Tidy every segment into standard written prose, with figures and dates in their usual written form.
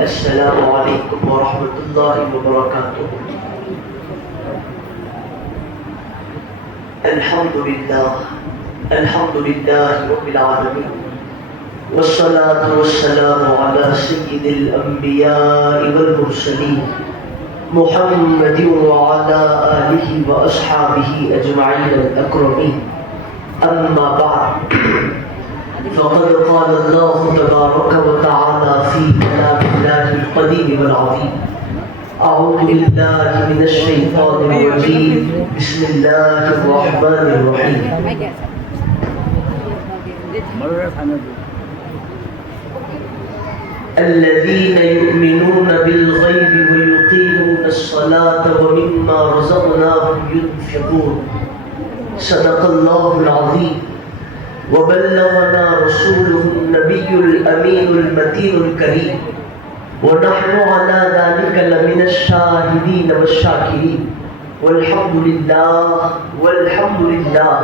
السلام علیکم ورحمۃ اللہ وبرکاتہ۔ الحمد للہ رب العالمین، والصلاة والسلام علی سید الانبیاء والمرسلین محمد وعلی آلہ واصحابہ اجمعین الاکرمین، اما بعد فقد قال اللہ تبارک وتعالی فی کلام اللہ القدیم والعظیم، اعوذ باللہ من الشیطان الرجیم، بسم اللہ الرحمن الرحیم۔ الذین یؤمنون بالغیب ویقیمون الصلاة ومما رزقناهم ينفقون، صدق اللہ العظیم۔ وبلغنا رسوله النبي الأمين المتين الكريم، ونحن على ذلك لمن الشاهدين والشاكرين، والحمد لله والحمد لله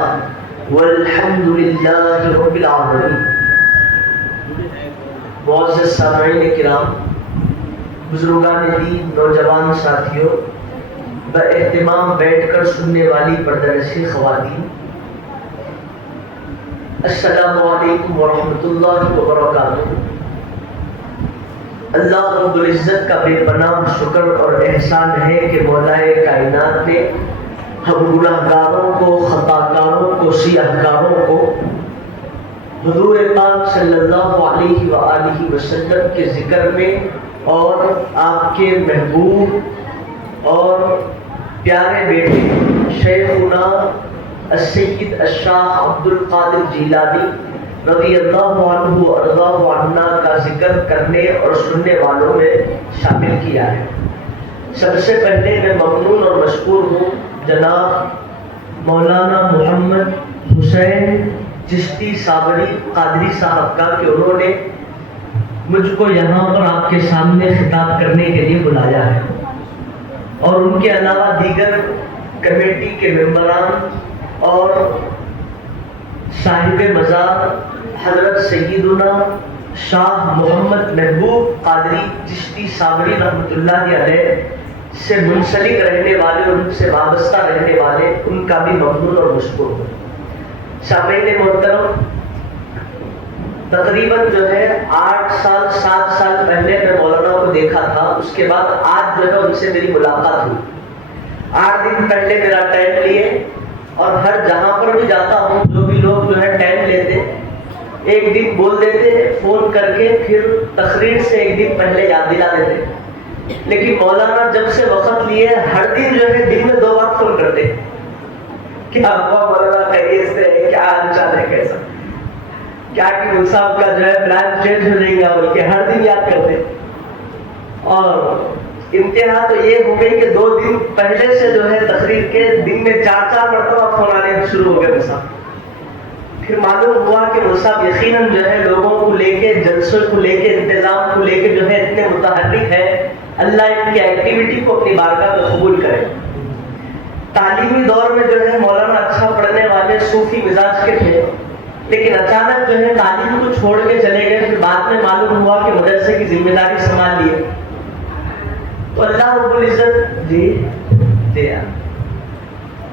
والحمد لله رب العالمين۔ معزز سامعین کرام، بزرگان دین، نوجوان ساتھیوں، باہتمام بیٹھ کر سننے والی پردہ نشین خواتین، السلام علیکم ورحمۃ اللہ وبرکاتہ۔ اللہ رب العزت کا بے پناہ شکر اور احسان ہے کہ مولائے کائنات نے ہم گناہ گاروں کو، خطا کاروں کو، سیاہ کاروں کو حضور پاک صلی اللہ علیہ وآلہ وسلم کے ذکر میں اور آپ کے محبوب اور پیارے بیٹے شیخنا السید الشاہ عبد القادر جیلانی رضی اللہ عنہ وارضاہ عنا کا ذکر کرنے اور سننے والوں میں شامل کیا ہے۔ سب سے پہلے میں ممنون اور مشکور ہوں جناب مولانا محمد حسین چشتی صابری قادری صاحب کا کہ انہوں نے مجھ کو یہاں پر آپ کے سامنے خطاب کرنے کے لیے بلایا ہے، اور ان کے علاوہ دیگر کمیٹی کے ممبران اور صاحب مزار حضرت سیدنا شاہ محمد محبوب قادری چشتی صابری رحمۃ اللہ علیہ سے منسلک رہنے والے، ان سے وابستہ رہنے والے، ان کا بھی ممنون اور مشکور ہوں۔ سامعین محترم، تقریباً جو ہے 8 سال 7 سال پہلے میں مولانا کو دیکھا تھا، اس کے بعد آج جو ہے ان سے میری ملاقات ہوئی۔ 8 دن پہلے میرا ٹائم لیے، اور ہر جہاں پر بھی جاتا ہوں جو بھی لوگ جو ہے ٹائم لیتے ایک دن بول دیتے فون کر کے، پھر تقریر سے ایک دن پہلے یاد دلا دیتے، لیکن مولانا جب سے وقت لیے ہر دن جو ہے دن میں 2 بار فون کرتے، کیا ہوا مولانا، خیریت سے ہے، کیا حال چال ہے، کیسا، کیا کہ ان صاحب کا جو ہے پلان چینج ہو جائے گا بول کے ہر دن یاد کرتے۔ اور انتہا تو یہ ہو گئی کہ 2 دن پہلے سے جو ہے تقریر کے دن میں 4 مرتبہ فون آنے شروع ہو گئے صاحب۔ پھر معلوم ہوا کہ وہ صاحب یقیناً جو ہے لوگوں کو لے کے، جلسوں کو لے کے، انتظام کو لے کے جو ہے اتنے متحرک ہے، اللہ ان کی ایکٹیویٹی کو اپنی بارگاہ میں قبول کرے۔ تعلیمی دور میں جو ہے مولانا اچھا پڑھنے والے صوفی مزاج کے تھے، لیکن اچانک جو ہے تعلیم کو چھوڑ کے چلے گئے، پھر بعد میں معلوم ہوا کہ مدرسے کی ذمہ داری سنبھال لیے۔ تو اللہ رب العزت جی دیا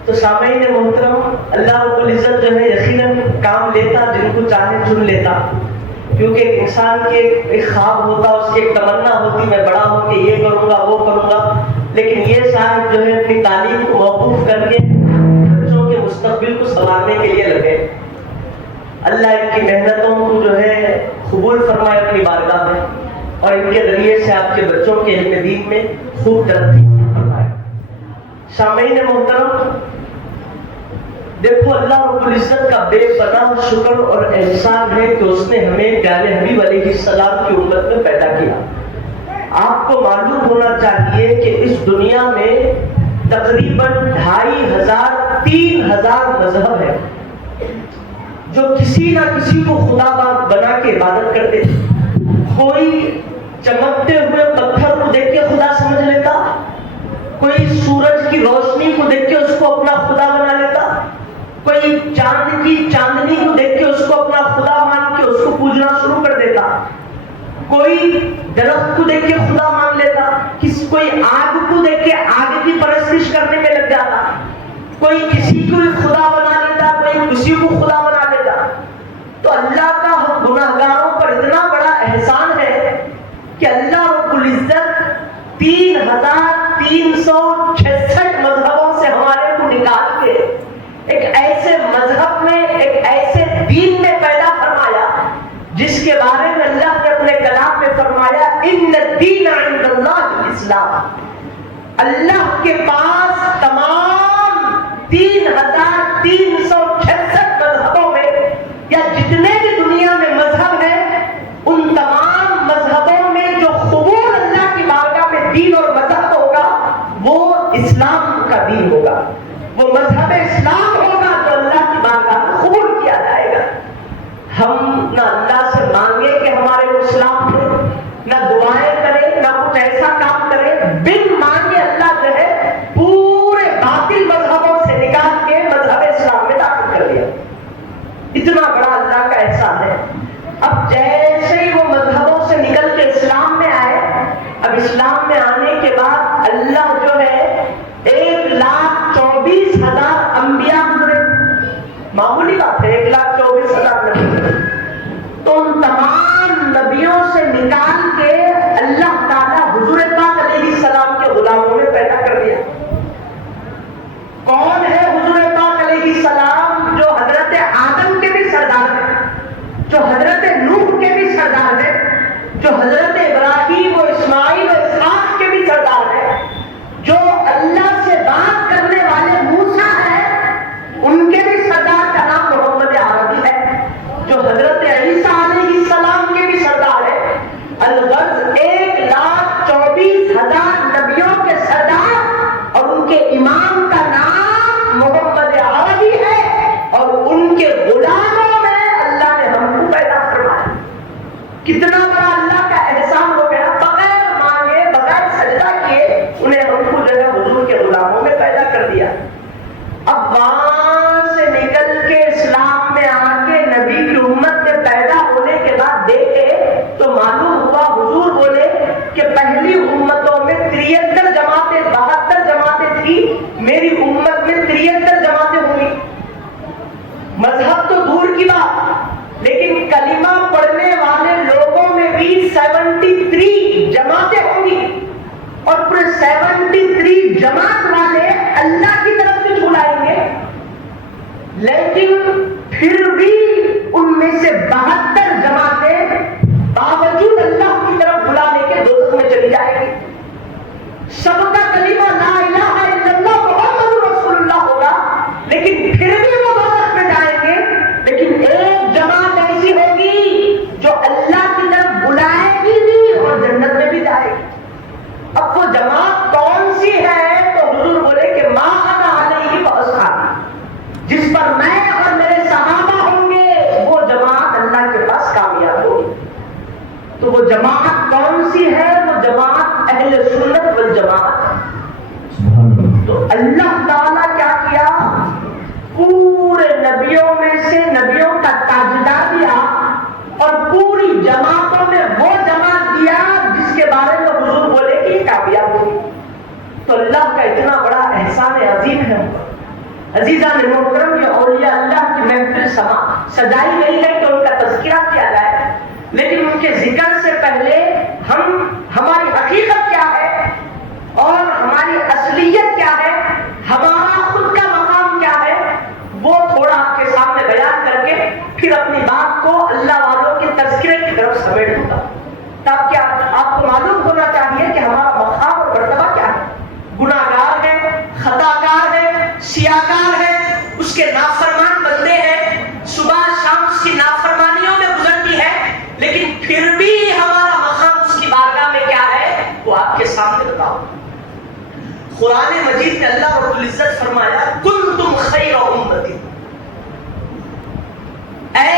تو سامعین محترم، اللہ رب العزت جو ہے یقیناً کام لیتا جن کو چاہے چن لیتا، کیونکہ انسان کے ایک خواب ہوتا، اس کی ایک تمنا ہوتی میں بڑا ہو کے یہ کروں گا وہ کروں گا، لیکن یہ صاحب جو ہے اپنی تعلیم کو موقوف کر کے بچوں کے مستقبل کو سنوارنے کے لیے لگے۔ اللہ ان کی محنتوں کو جو ہے قبول فرمائے اپنی بارگاہ میں، اور ان کے ذریعے سے آپ کے بچوں کے علم دین میں خوب ترقی فرمائے۔ سامعین محترم، دیکھو اللہ رب العزت کا بے پناہ شکر اور احسان ہے کہ اس نے ہمیں پیارے حبیب علیہ السلام کی امت میں پیدا کیا۔ آپ کو معلوم ہونا چاہیے کہ اس دنیا میں تقریباً 2500 3000 مذہب ہے جو کسی نہ کسی کو خدا بنا کے عبادت کرتے تھے۔ کوئی چمکتے ہوئے پتھر کو دیکھ کے خدا سمجھ لیتا، کوئی سورج کی روشنی کو دیکھ کے اس کو اپنا خدا بنا لیتا، کوئی چاند کی چاندنی کو دیکھ کے اس کو اپنا خدا مان کے اس کو پوجنا شروع کر دیتا، کوئی درخت کو دیکھ کے خدا مان لیتا، کوئی آگ کو دیکھ کے آگ کی پرستش کرنے میں لگ جاتا، کوئی کسی کو خدا بنا لیتا، کوئی کسی کو خدا بنا لیتا۔ تو اللہ کا ہم گناہگاروں پر اتنا بڑا احسان ہے کہ اللہ رب العزت 3366 مذہبوں سے ہمارے کو نکال کے ایک ایسے مذہب میں، ایک ایسے دین میں پیدا فرمایا جس کے بارے میں اللہ نے اپنے کلام میں فرمایا ان الدین عند اللہ الاسلام۔ اللہ کے پاس تمام 3366 مذہبوں میں یا جتنے بھی دنیا میں مذہب ہیں ان تمام مذہبوں میں جو قبول اللہ کی بارگاہ میں دین اور مذہب ہوگا وہ اسلام کا دین ہوگا، وہ مذہب اسلام ہوگا جو اللہ کی بارگاہ میں قبول کیا جائے گا۔ ہم نہ اللہ سے مانگے کہ ہمارے کو اسلام دے، نہ دعائیں کریں، نہ کچھ ایسا کام کریں، بن مانگے اللہ جو ہے پورے باطل مذہبوں سے نکال کے مذہب اسلام میں داخل کر دیا۔ اتنا بڑا اللہ کا احسان ہے۔ اب جیسے ہی وہ مذہبوں سے نکل کے اسلام میں آئے، اب اسلام میں آنے کے بعد اللہ جو ہے 1,24,000 انبیاء گزرے، معمولی بات ہے 1,24,000 نبی، تو ان تمام نبیوں سے نکال کے اللہ تعالیٰ حضور پاک علیہ السلام کے غلاموں میں پیدا کر دیا۔ کون ہے حضور پاک علیہ السلام؟ جو حضرت آدم کے بھی سردار ہیں، جو حضرت نوح کے بھی سردار ہیں، جو حضرت ابراہیم و اسماعیل و اسحاق کے بھی سردار ہیں، جو اللہ سے بات کرنے والے موسیٰ ہیں ان کے بھی سردار کا نام محمد عربی ہے، جو حضرت عیسیٰ علیہ السلام کے بھی سردار ہے۔ الغرض 1,24,000 نبیوں کے سردار اور ان کے امام کا نام محمد عربی ہے، اور ان کے غلاموں میں اللہ نے ہم کو پیدا فرمایا۔ کتنا بڑا اللہ کا احسان ہو گیا، بغیر مانگے، بغیر سجدہ کیے انہیں ہم کو جو ہے حضور کے غلاموں میں پیدا کر دیا۔ اب وہاں سے نکل کے اسلام میں آ کے نبی کی امت میں پیدا ہونے کے بعد دیکھے تو معلوم ہوا، حضور بولے کہ پہلی امتوں میں 73 جماعتیں، 72 جماعتیں تھی، میری امت میں 73 جماعتیں ہوں گی۔ مذہب تو دور کی بات، لیکن کلمہ پڑھنے والے لوگوں میں بھی 73 جماعتیں ہوں گی، اور پورے 73 جماعت والے اللہ کی طرف سے جھلائیں گے، لیکن پھر بھی ان میں سے 72 جماعتیں باوجود اللہ کی طرف بلانے کے دوزخ میں چلی جائیں گی۔ سب کا کلمہ لا الہ الا اللہ محمد رسول اللہ ہوگا، لیکن پھر بھی وہ دوزخ میں جائیں گے، لیکن ایک جماعت ایسی ہوگی جو اللہ کی طرف بلائے گی بھی اور جنت میں بھی جائے گی۔ اب وہ جماعت کون سی ہے؟ تو حضور بولے کہ ما انا علیہ واصحابی، جس پر میں اور میرے صحابہ ہوں گے وہ جماعت اللہ کے پاس کامیاب ہوگی۔ تو وہ جماعت کون سی ہے؟ وہ جماعت اہل سنت والجماعت۔ تو اللہ تعالیٰ کیا کیا؟ پورے نبیوں میں سے نبیوں کا تاجدار دیا، اور پوری جماعتوں میں وہ جماعت دیا جس کے بارے میں حضور بولے کہ یہ کامیاب ہوگی۔ تو اللہ کا اتنا بڑا احسان عظیم ہے۔ عزیزان محترم، یہ اولیاء اللہ کی محفل سجائی گئی ہے کہ ان کا تذکرہ کیا جائے، لیکن ان کے ذکر سے پہلے ہماری حقیقت کیا ہے اور ہماری اصلیت کیا ہے، ہمارا خود کا مقام کیا ہے، وہ تھوڑا آپ کے سامنے بیان کر کے پھر اپنی بات کو اللہ والوں کے تذکرے کی طرف سمیٹ دوں گا، تاکہ آپ کو معلوم ہونا چاہیے کہ ہمارا مقام اور مرتبہ کیا ہے۔ گناہگار ہے، خطا کار ہے، سیاکار ہے، اس کے نافرمان بندے ہیں، صبح شام اس کی نافرمانیوں میں گزرتی ہے، لیکن پھر بھی ہمارا مقام اس کی بارگاہ میں کیا ہے وہ آپ کے سامنے بتاؤ۔ قرآن مجید میں اللہ رب العزت فرمایا کنتم خیر امتی، اے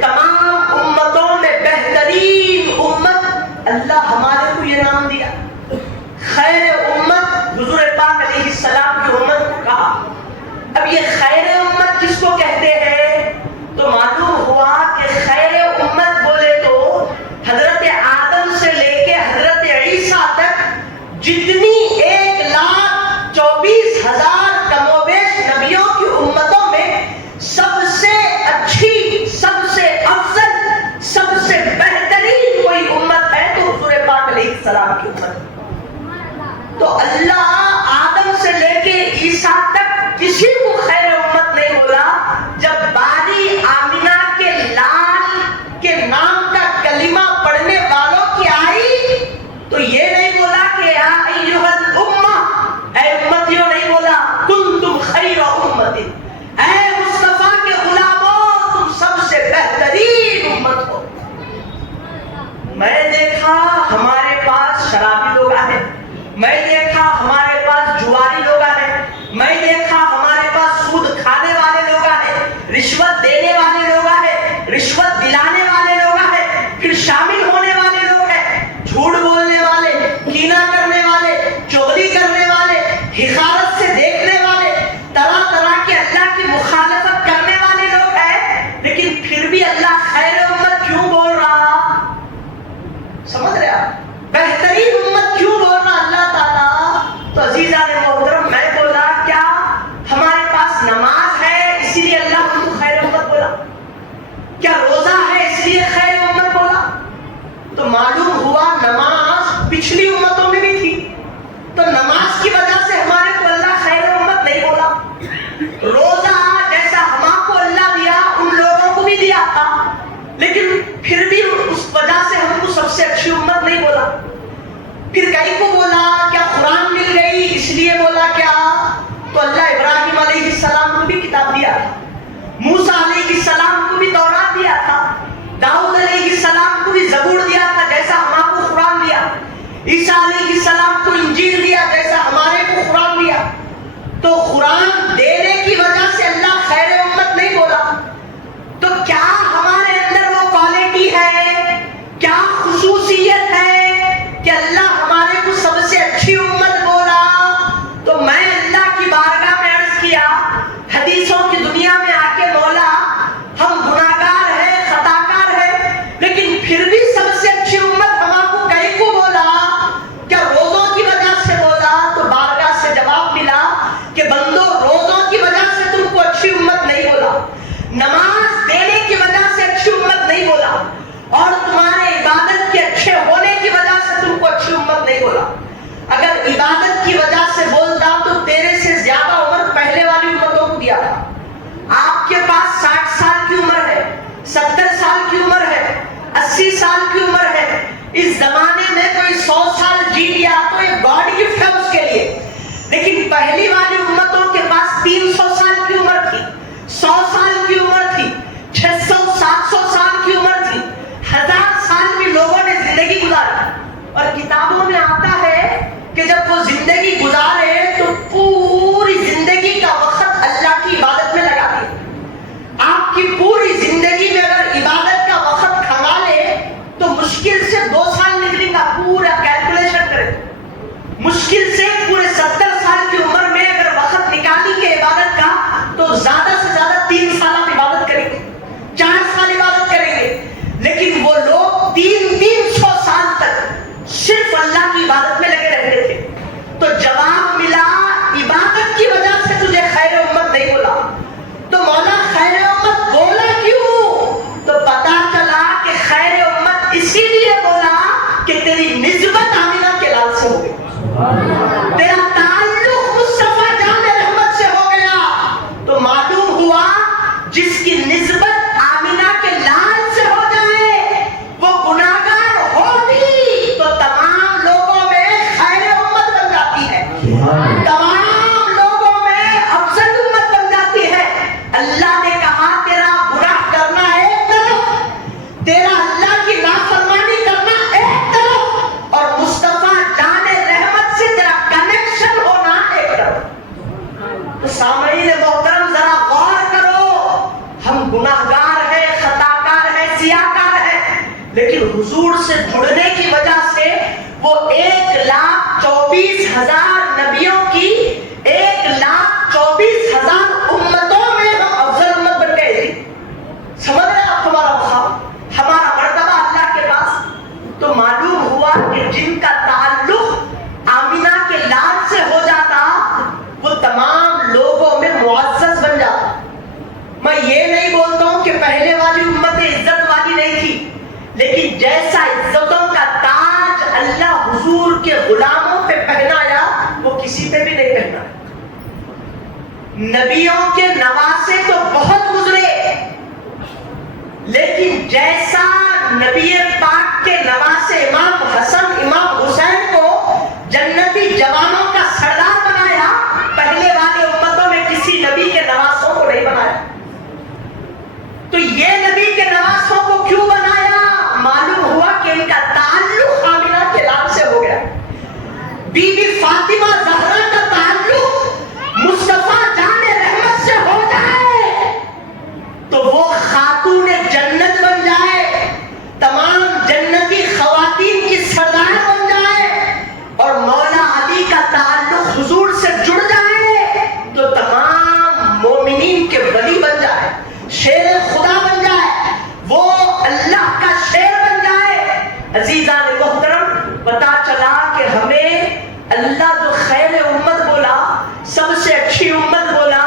تمام امتوں میں بہترین امت، اللہ ہمارے کو یہ نام دیا خیر امت، حضور پاک علیہ السلام کی امت کو کہا۔ اب یہ خیر امت کس کو کہتے ہیں؟ تو معلوم ہوا کہ خیر امت بولے تو حضرت آدم سے لے کے جتنی 1,24,000 کم و بیش نبیوں کی امتوں میں سب سے اچھی، سب سے افضل، سب سے بہترین کوئی امت ہے تو حضور پاک علیہ السلام کی امت. تو اللہ آدم سے لے کے عیسیٰ تک کسی کو خیر امت نہیں بولا. جب باری آمینہ کے لال کے نام کا کلمہ پڑھنے والوں کی آئی تو یہ نہیں بولا کہ یا ایھا الامہ، اے امتیوں، نہیں بولا کنتم خیر امت، اے مصطفیٰ کے غلاموں تم سب سے بہترین امت ہو. میں دیکھا ہمارے پاس شرابی لوگ آئے، میں دیکھا ہمارے پاس جواری لوگ آئے، میں دیکھا ہمارے پاس سود کھانے والے لوگ آئے، رشوت دینے والے لوگ آئے، رشوت دلانے والے لوگ آئے، پھر شامل ہونے والے لوگ ہیں، جھوٹ بولنے والے، کینہ کرنے والے، چغلی کرنے والے، حقارت سے دیکھنے والے، طرح طرح کے اللہ کی مخالفت کرنے والے لوگ ہیں. لیکن پھر بھی اللہ خیر امت کیوں بول رہا؟ سمجھ رہے آپ؟ بہترین امت کیوں بول رہا اللہ تعالیٰ؟ تو عزیزان محترم، میں بولا کیا ہمارے پاس نماز ہے اسی لیے اللہ ہم کو خیر امت بولا؟ کیا روزہ ہے اس لیے خیر امت بولا؟ تو معلوم ہوا نماز پچھلی امتوں میں بھی تھی، تو نماز کی وجہ سے ہمارے کو اللہ خیر امت نہیں بولا. روزہ جیسا ہم کو اللہ دیا ان لوگوں کو بھی دیا تھا، لیکن پھر بھی اس وجہ سے ہم کو سب سے اچھی امت نہیں بولا. پھر کئی کو بولا کیا قرآن مل گئی اس لیے بولا کیا؟ تو اللہ ابراہیم علیہ السلام کو بھی کتاب دیا تھا، موسیٰ علیہ السلام کو بھی تورات دیا تھا، داؤد علیہ السلام کو بھی زبور دیا تھا جیسا ہم کو قرآن دیا، عیسیٰ علیہ السلام کو انجیل دیا جیسا ہمارے کو قرآن دیا. تو قرآن دینے کی وجہ سے اللہ خیر امت نہیں بولا. تو کیا ہمارے اندر وہ کوالٹی ہے، کیا خصوصیت ہے کہ اللہ ہمارے کو سب سے اچھی امت بولا؟ تو میں اللہ کی بارگاہ میں عرض کیا، حدیثوں کی دنیا میں آ کے مولا ہم گناہگار ہیں، خطاکار ہیں، لیکن پھر بھی سب سے اچھی امت ہم کو کہیں کو بولا؟ کیا روزوں کی وجہ سے بولا؟ تو بارگاہ سے جواب ملا کہ بندو روزوں کی وجہ سے تم کو اچھی امت نہیں بولا، نماز دینے کی وجہ سے اچھی امت نہیں بولا، اور تمہارے عبادت کے اچھے ہونے کی وجہ سے تم کو اچھی امت نہیں بولا. اگر عبادت کی وجہ سے بولتا تو تیرے سے زیادہ عمر پہلے والی امتوں کو دیا تھا. آپ کے پاس 60 سال کی عمر ہے، 70 سال کی عمر ہے، 80 سال کی عمر ہے. اس زمانے میں کوئی 100 سال جی لیا تو یہ گاڈ گفٹ ہے اس کے لیے. لیکن پہلی والی امتوں کے پاس 300 سال کی عمر تھی، 100 سال کی عمر تھی، 600 700 سال کی عمر تھی، 1000 سال بھی لوگوں نے زندگی گزاری. اور کتابوں میں آتا ہے کہ جب وہ زندگی گزارے تو پوری زندگی کا وقت اللہ کی عبادت میں لگا دیا. آپ کی پوری زندگی میں اگر عبادت کا وقت کھنگا لے تو مشکل سے 2 سال نکلیں گا. پورا کیلکولیشن کریں، مشکل سے پورے 70 سال کی عمر میں اگر وقت نکالیں گے عبادت کا تو زیادہ سے زیادہ 3 سال آپ عبادت کریں گے، 4 سال عبادت کریں گے. لیکن وہ لوگ 300 سال تک صرف اللہ کی عبادت میں لگے رہتے تھے. تو جواب ملا عبادت کی وجہ سے تجھے خیر امت نہیں بولا. تو مولا خیر امت بولا کیوں؟ تو پتا چلا کہ خیر امت اسی لیے بولا کہ تیری نسبت آمینہ کے لال سے ہو گئی، تیرا تعلق مصطفیٰ جان رحمت سے ہو گیا. تو معلوم ہوا جس کی نسبت آمینہ کے لال سے ہو جائے وہ گناہگار ہوگی تو تمام لوگوں میں خیر امت بن جاتی ہے، تمام لوگوں میں افضل امت بن جاتی ہے. اللہ نے کہا تیرا گناہ کرنا ایک طرف، تیرا اللہ کی نافرمانی کرنا ایک طرف، اور مصطفیٰ جان رحمت سے تیرا کنیکشن ہونا ایک طرف. تو سامعین محترم ذرا غور کرو، ہم گناہگار ہیں، خطاکار ہیں، سیاہکار ہیں، لیکن حضور سے جڑنے کی وجہ سے وہ 1,24,000 نبیوں کی 1,24,000 امتوں میں ہم افضل امت بن گئے تھے. سمجھ رہے آپ ہمارا مقام، ہمارا مرتبہ اللہ کے پاس؟ تو معلوم ہوا کہ جن کا تعلق آمینہ جیسا عزتوں کا تاج اللہ حضور کے غلاموں پہ پہنایا وہ کسی پہ بھی نہیں پہنا. نبیوں کے نواسے تو بہت گزرے، لیکن جیسا نبی پاک کے نواسے امام حسن امام حسین کو جنتی جوانوں کا سردار بنایا، پہلے والے امتوں میں کسی نبی کے نواسوں کو نہیں بنایا. تو یہ نبی کے نواسوں کو کیوں بنایا؟ معلوم ہوا کہ ان کا تعلق آمنہ کے لال سے ہو گیا. بی بی فاطمہ زہرا کا تعلق مصطفیٰ جان رحمت سے ہو جائے تو وہ خاتون جنت بن جائے، تمام جنتی خواتین کی سردار بن جائے، اور مولا علی کا تعلق حضور سے جڑ جائے تو تمام مومنین کے ولی بن جائے، شیر خدا بن جائے، وہ اللہ کا شیر بن جائے. عزیزان محترم، پتا چلا کہ ہمیں اللہ جو خیر امت بولا، سب سے اچھی امت بولا،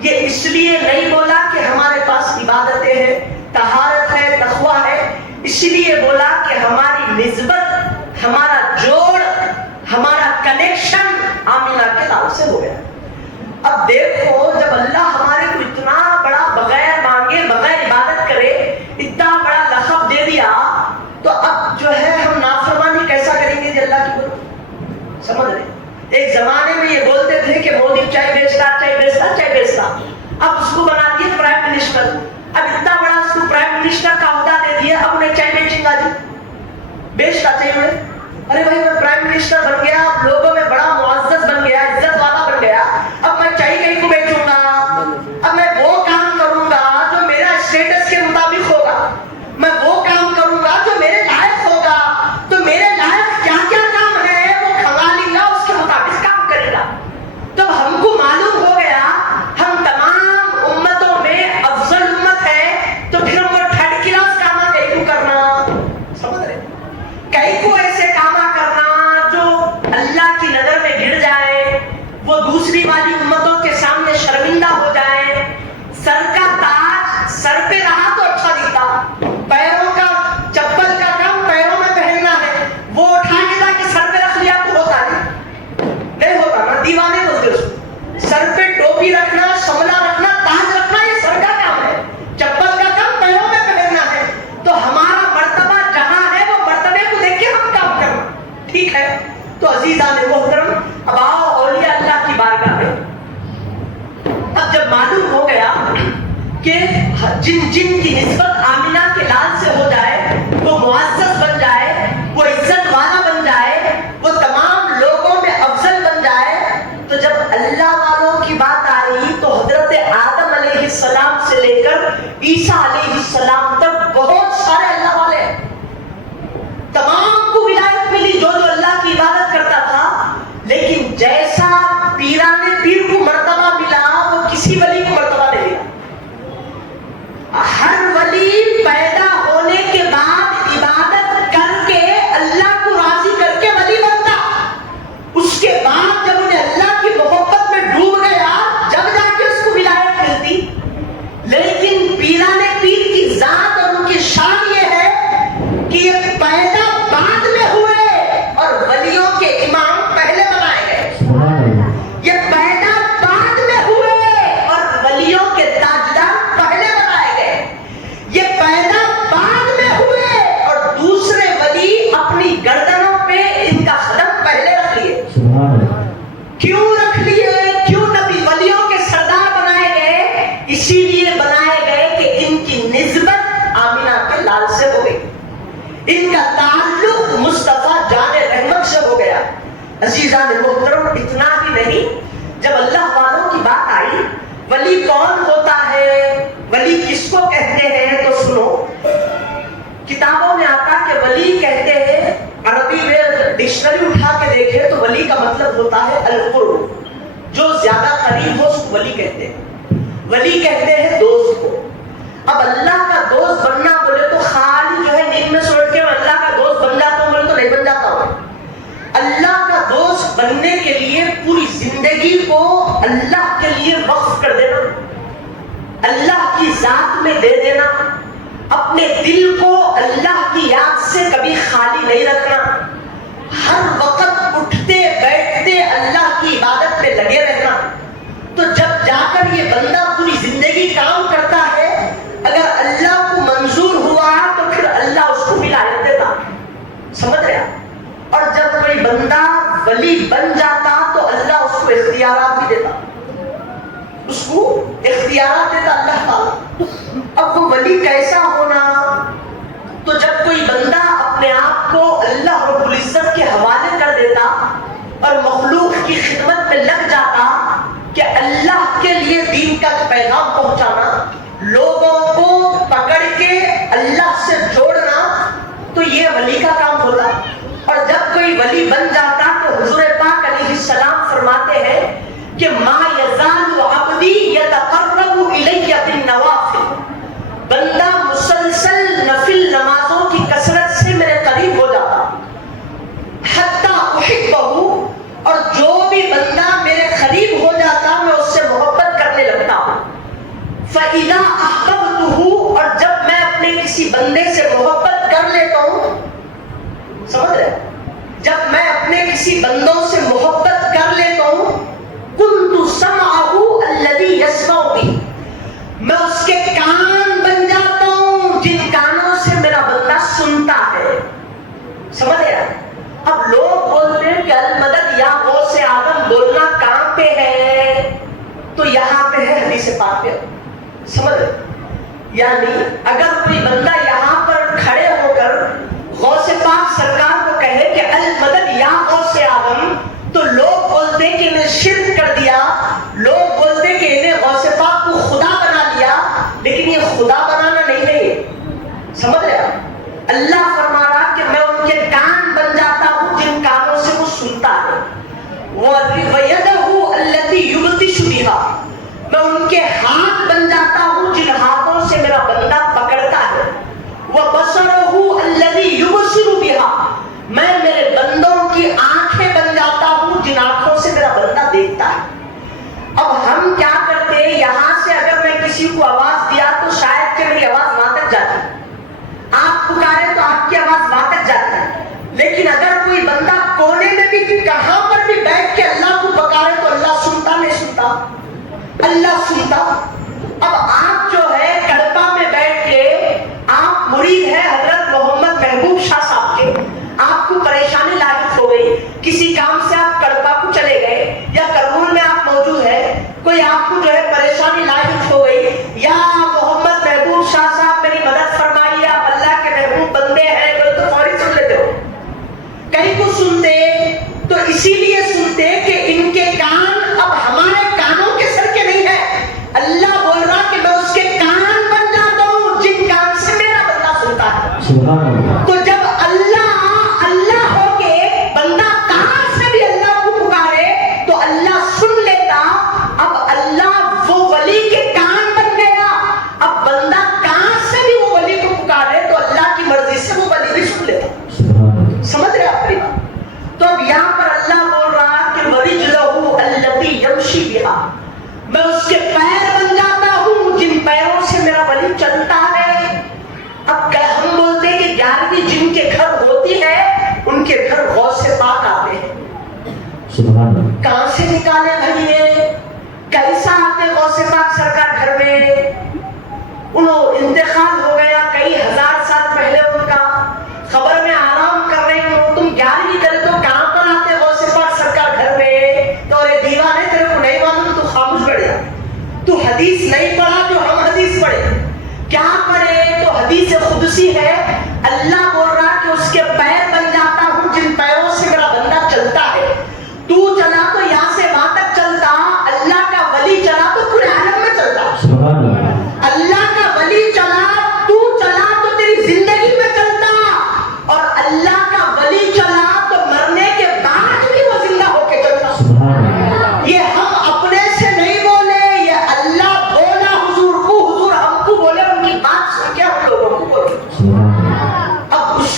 یہ اس لیے نہیں بولا کہ ہمارے پاس عبادتیں ہیں، طہارت ہے، تقویٰ ہے، اس لیے بولا کہ ہماری نسبت، ہمارا جوڑ، ہمارا کنیکشن آمنہ کے لال سے ہو گیا. اب دیکھو، جب اللہ ہمارے کو اتنا بڑا بغیر مانگے بغیر عبادت کرے اتنا بڑا لقب دے دیا، تو اب جو ہے ہم نافرمانی کیسا کریں گے جی اللہ کی؟ بولو سمجھ رہے؟ ایک زمانے میں یہ بولتے تھے کہ مودی چائے بیچتا، اب اس کو بنا دیے پرائم منسٹر. اب اتنا بڑا اس کو پرائم منسٹر کا عہدہ دے دیا، اب انہیں چائے بیچیں گا جی، بیچتا چاہیے. ارے بھائی میں پرائم منسٹر بن گیا، اب لوگوں میں بڑا معزز بن گیا، عزت والا بن گیا، اب میں چائے کہیں کو بیچوں گا، اب میں وہ کام کروں گا جو میرا اسٹیٹس کے مطابق ہوگا، میں وہ کام کروں گا جو میرے لائق ہوگا. تو میرے لائق کیا کیا کام ہے وہ کھنگالے گا، اس کے مطابق کام کرے گا. تو ہم کو معلوم ہو گیا ہم تمام امتوں میں افضل امت ہے، تو پھر ہم وہ تھرڈ کلاس کام کہیں کو کرنا، سمجھ رہے؟ کہیں کو ایسے کام کرنا جو اللہ کی نظر میں گر جائے، وہ دوسری والی امتوں کے سامنے شرمندہ ہو جائے. سر کا تاج سر پہ رہا تو اچھا دکھتا، پیروں کا چپل کا کام پیروں میں پہننا ہے، وہ اٹھا کے جا کے سر پہ رکھ لیا تو ہوتا نہیں ہوتا نا، دیوانے بولتے اس کو. سر پہ ٹوپی رکھنا، شملہ رکھنا، تاج رکھنا یہ سر کا کام ہے، چپل کا کام پیروں میں پہننا ہے. تو ہمارا مرتبہ جہاں ہے وہ مرتبے کو دیکھ کے ہم کام کرنا، ٹھیک ہے؟ تو عزیزان محترم، اب آؤ اولیاء اللہ کی بارگاہ میں. اب جب معلوم ہو گیا کہ جن کی نسبت آمنہ کے لال سے ہو جائے وہ معزز بن جائے، وہ عزت والا بن جائے، وہ تمام لوگوں میں افضل بن جائے، تو جب اللہ والوں کی بات آئی تو حضرت آدم علیہ السلام سے لے کر عیسیٰ علیہ السلام تک بہت سارے اللہ والے ہیں. تمام کو ولایت ملی جو اللہ کی عبادت کرتا تھا، لیکن جیسا پیران پیر کو مرتبہ ملا وہ کسی ولی کو مرتبہ نہیں ملا. ہر ولی پیدا ہونے کے بعد عبادت کر کے اللہ کو راضی کر کے ولی بنتا، اس کے بعد جب انہیں اللہ کی محبت میں ڈوب گیا جب جا کے اس کو ولایت ملتی. لیکن پیران پیر کی ذات اور ان کی شان یہ ہے کہ یہ پیدا بعد میں ہوئے اور ولیوں کے امام پہلے بنائے گئے. یہ پیدا بعد میں ہوئے اور ولیوں کے تاجدار پہلے بنائے گئے. یہ پیدا بعد میں ہوئے اور دوسرے ولی اپنی گردنوں پہ ان کا قدم پہلے رکھ لیے. کیوں رکھ لیے؟ کیوں نبی ولیوں کے سردار بنائے گئے؟ اسی لیے بنائے گئے کہ ان کی نسبت آمنہ کے لال سے ہو گئی، ان کا تعلق مصطفیٰ جان رحمت سے ہو گیا. عزیزان محترم، اتنا ہی نہیں، جب اللہ والوں کی بات آئی ولی کون ہوتا ہے، ولی کس کو کہتے ہیں، تو سنو، کتابوں میں آتا کہ ولی کہتے ہیں، عربی میں ڈکشنری اٹھا کے دیکھیں تو ولی کا مطلب ہوتا ہے القرب، جو زیادہ قریب ہو اس کو ولی کہتے ہیں. ولی کہتے ہیں دوست کو. اب اللہ کا دوست بننا بولے تو خالی جو ہے نیند میں سوچ کے اللہ کا دوست بن جاتا ہوں بولے تو نہیں بن جاتا ہوں. اللہ کا دوست بننے کے لیے پوری زندگی کو اللہ کے لیے وقف کر دینا، اللہ کی ذات میں دے دینا، اپنے دل کو اللہ کی یاد سے کبھی خالی نہیں رکھنا، ہر وقت اٹھتے بیٹھتے اللہ کی عبادت میں لگے رہنا. تو جب جا کر یہ بندہ پوری زندگی کام کرتا ہے، اگر اللہ کو منظور ہوا تو پھر اللہ اس کو ولایت دیتا. سمجھ رہے آپ؟ اور جب کوئی بندہ ولی بن جاتا تو اللہ اس کو اختیارات بھی دیتا، اس کو اختیارات دیتا اللہ تعالیٰ. اب وہ ولی کیسا ہونا؟ تو جب کوئی بندہ اپنے آپ کو اللہ رب العزت کے حوالے کر دیتا اور مخلوق کی خدمت میں لگ جاتا کہ اللہ کے لیے دین کا پیغام پہنچانا، لوگوں کو پکڑ کے اللہ سے جوڑنا، تو یہ ولی کا کام ہوتا. اور جب کوئی ولی بن جاتا تو حضور پاک علیہ السلام فرماتے ہیں کہ ما یزال عبدی یتقرب الی بالنوافل، بندہ مسلسل نفل نمازوں کی کثرت سے میرے قریب ہو جاتا، حتی احبہ، اور جو بھی بندہ میرے قریب ہو جاتا میں اس سے محبت کرنے لگتا ہوں. فَإِذَا أَحْبَبْتُهُ، اور جب میں اپنے کسی بندے سے محبت کر لیتا ہوں، سمجھ رہے، جب میں اپنے کسی بندوں سے محبت کر لیتا ہوں، كُنْتُ سَمْعَهُ الَّذِي يَسْمَعُ بِهِ، میں اس کے کان بن جاتا ہوں جن کانوں سے میرا بندہ سنتا ہے. سمجھ رہے؟ اب لوگ بولتے ہیں کہ المدد یا غوث اعظم بولنا کہاں پہ ہے؟ تو یہاں پہ ہے حدیث پاک پہ. سمجھ رہے؟ یعنی اگر کوئی بندہ یہاں پر کھڑے ہو کر غوث پاک سرکار کو کہے کہ المدد یا غوث اعظم، تو لوگ بولتے ہیں کہ انہیں شرک کر دیا، لوگ بولتے ہیں کہ انہیں غوث پاک کو خدا بنا لیا، لیکن یہ خدا بنانا نہیں ہے. سمجھ رہے آپ؟ اللہ فرما رہا کہ میں ان کے کان بن جاتا ہوں جن کانوں سے وہ سنتا ہے. وَيَدَهُ الَّتِي يُبْطِشُ بِهَا، میں ان کے ہاتھ بن جاتا ہوں جن ہاتھوں سے میرا بندہ پکڑتا ہے. وَبَصَرُهُ الَّذِي يُبْصِرُ بِهَا، میں میرے بندوں کی آنکھیں بن جاتا ہوں جن آنکھوں سے میرا بندہ دیکھتا ہے. اب ہم کیا کرتے ہیں، یہاں سے اگر میں کسی کو آواز دیا تو شاید کہ میری آواز وہاں تک جاتی، آپ پکارے تو آپ کی آواز وہاں تک جاتی ہے. لیکن اگر کوئی بندہ کونے میں بھی کہاں پر بھی بیٹھ کے اللہ کو پکارے تو اللہ سنتا نہیں سنتا؟ اللہ سنتا. اب آپ جو ہے کڑپا میں بیٹھ کے، آپ مرید ہیں حضرت محمد محبوب شاہ صاحب کے، آپ کو پریشانی لاحق ہو گئی، کسی کام سے آپ کڑپا کو چلے گئے یا کرنول میں آپ موجود ہیں، کوئی آپ کو جو ہے پریشانی لاحق ہو گئی، یا محمد محبوب شاہ صاحب میری مدد فرمائیے، آپ اللہ کے محبوب بندے ہیں، تو فوری سن لیتے ہو. کہیں کو سنتے تو اسی لیے سنتے کہ ان کے کان اب ہمارے کانوں کے سر کے نہیں ہیں. اللہ بول رہا کہ میں اس کے کان بن جاتا ہوں جن کان سے میرا بندہ سنتا ہے. تو جب اللہ اللہ ہو کے بندہ کہاں سے بھی اللہ کو پکارے تو اللہ سن لیتا. اب اللہ وہ ولی کے کان بن گیا. اب بندہ کہاں سے بھی وہ ولی کو پکارے تو اللہ کی مرضی سے وہ ولی بھی سن لیتا. سمجھ رہے آپ؟ تو اب یہاں پر اللہ بول رہا کہ وَرِجْلَهُ الَّتِي يَمْشِي بِهَا، میں اس کے پیر بن جاتا ہوں جن پیروں سے میرا ولی چلتا ہے. اب ہم بولتے ہیں کہ 11ویں جن کے گھر ہوتی ہے ان کے گھر غوث پاک آتے ہیں. کہاں سے نکالے بھائی یہ؟ کیسا آتے غوث پاک سرکار گھر میں؟ انہوں انتقال ہو گیا کئی ہزار سال پہلے، ان کا خبر میں آرام کر رہے ہو، تم 11ویں کرے تو کہاں پر آتے غوث پاک سرکار گھر میں؟ تو یہ دیوانے تیرے کو نہیں معلوم تو خاموش بیٹھ جا. تو حدیث نہیں پڑھا تو ہم حدیث پڑھے. کیا پڑھے؟ تو حدیث قدسی ہے. اللہ بول رہا کہ اس کے پیر بن جاتا ہوں جن پیروں سے میرا بندہ چلتا ہے. تو چلا تو یہاں سے وہاں تک چلتا، اللہ کا ولی چلا تو پورے عالم میں چلتا. اللہ کا ولی چلا، تو چلا تو تیری زندگی میں چلتا، اور اللہ کا ولی چلا تو مرنے کے بعد بھی وہ زندہ ہو کے چلتا. یہ ہم اپنے سے نہیں بولے، یہ اللہ بولا حضور کو، حضور ہم کو بولے، ان کی بات سن کے ہم لوگوں کو بولے. اب اس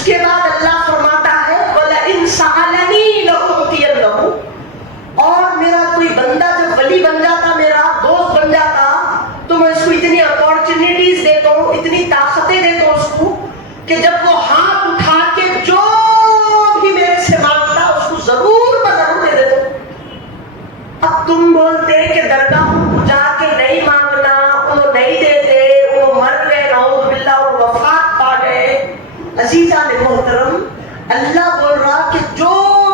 اب تم بولتے کہ درگاہوں کو جا کے نہیں مانگنا، وہ نہیں دیتے، وہ مر گئے، نعوذ باللہ، وہ وفات پا گئے۔ عزیزان محترم، اللہ بول رہا کہ جو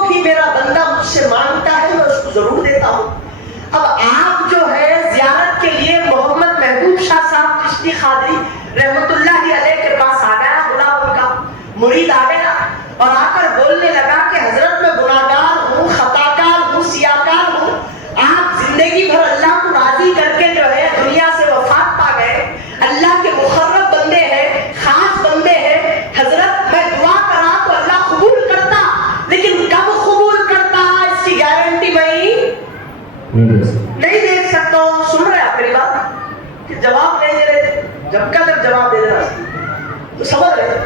بھی میرا بندہ مجھ سے مانگتا ہے میں اس کو ضرور دیتا ہوں۔ اب آپ جو ہے زیارت کے لیے محمد محبوب شاہ صاحب چشتی قادری رحمت اللہ علیہ کے پاس آ گیا، غلام ان کا مرید آ گیا اور آ کر بولنے لگا کہ حضرت میں گناہگار ہوں، خطا کار ہوں، سیاہکار ہوں، آپ زندگی بھر اللہ کو راضی کر کے جو ہے دنیا سے وفات پا گئے، اللہ کے مقرب بندے ہیں، خاص بندے ہیں، حضرت میں دعا کرا تو اللہ قبول کرتا، لیکن کب قبول کرتا اس کی گارنٹی میں نہیں دے سکتا ہوں۔ سن رہے آپ میری بات کہ جواب نہیں دے رہے، جب کا جب جواب دے دینا تو سمجھ رہے،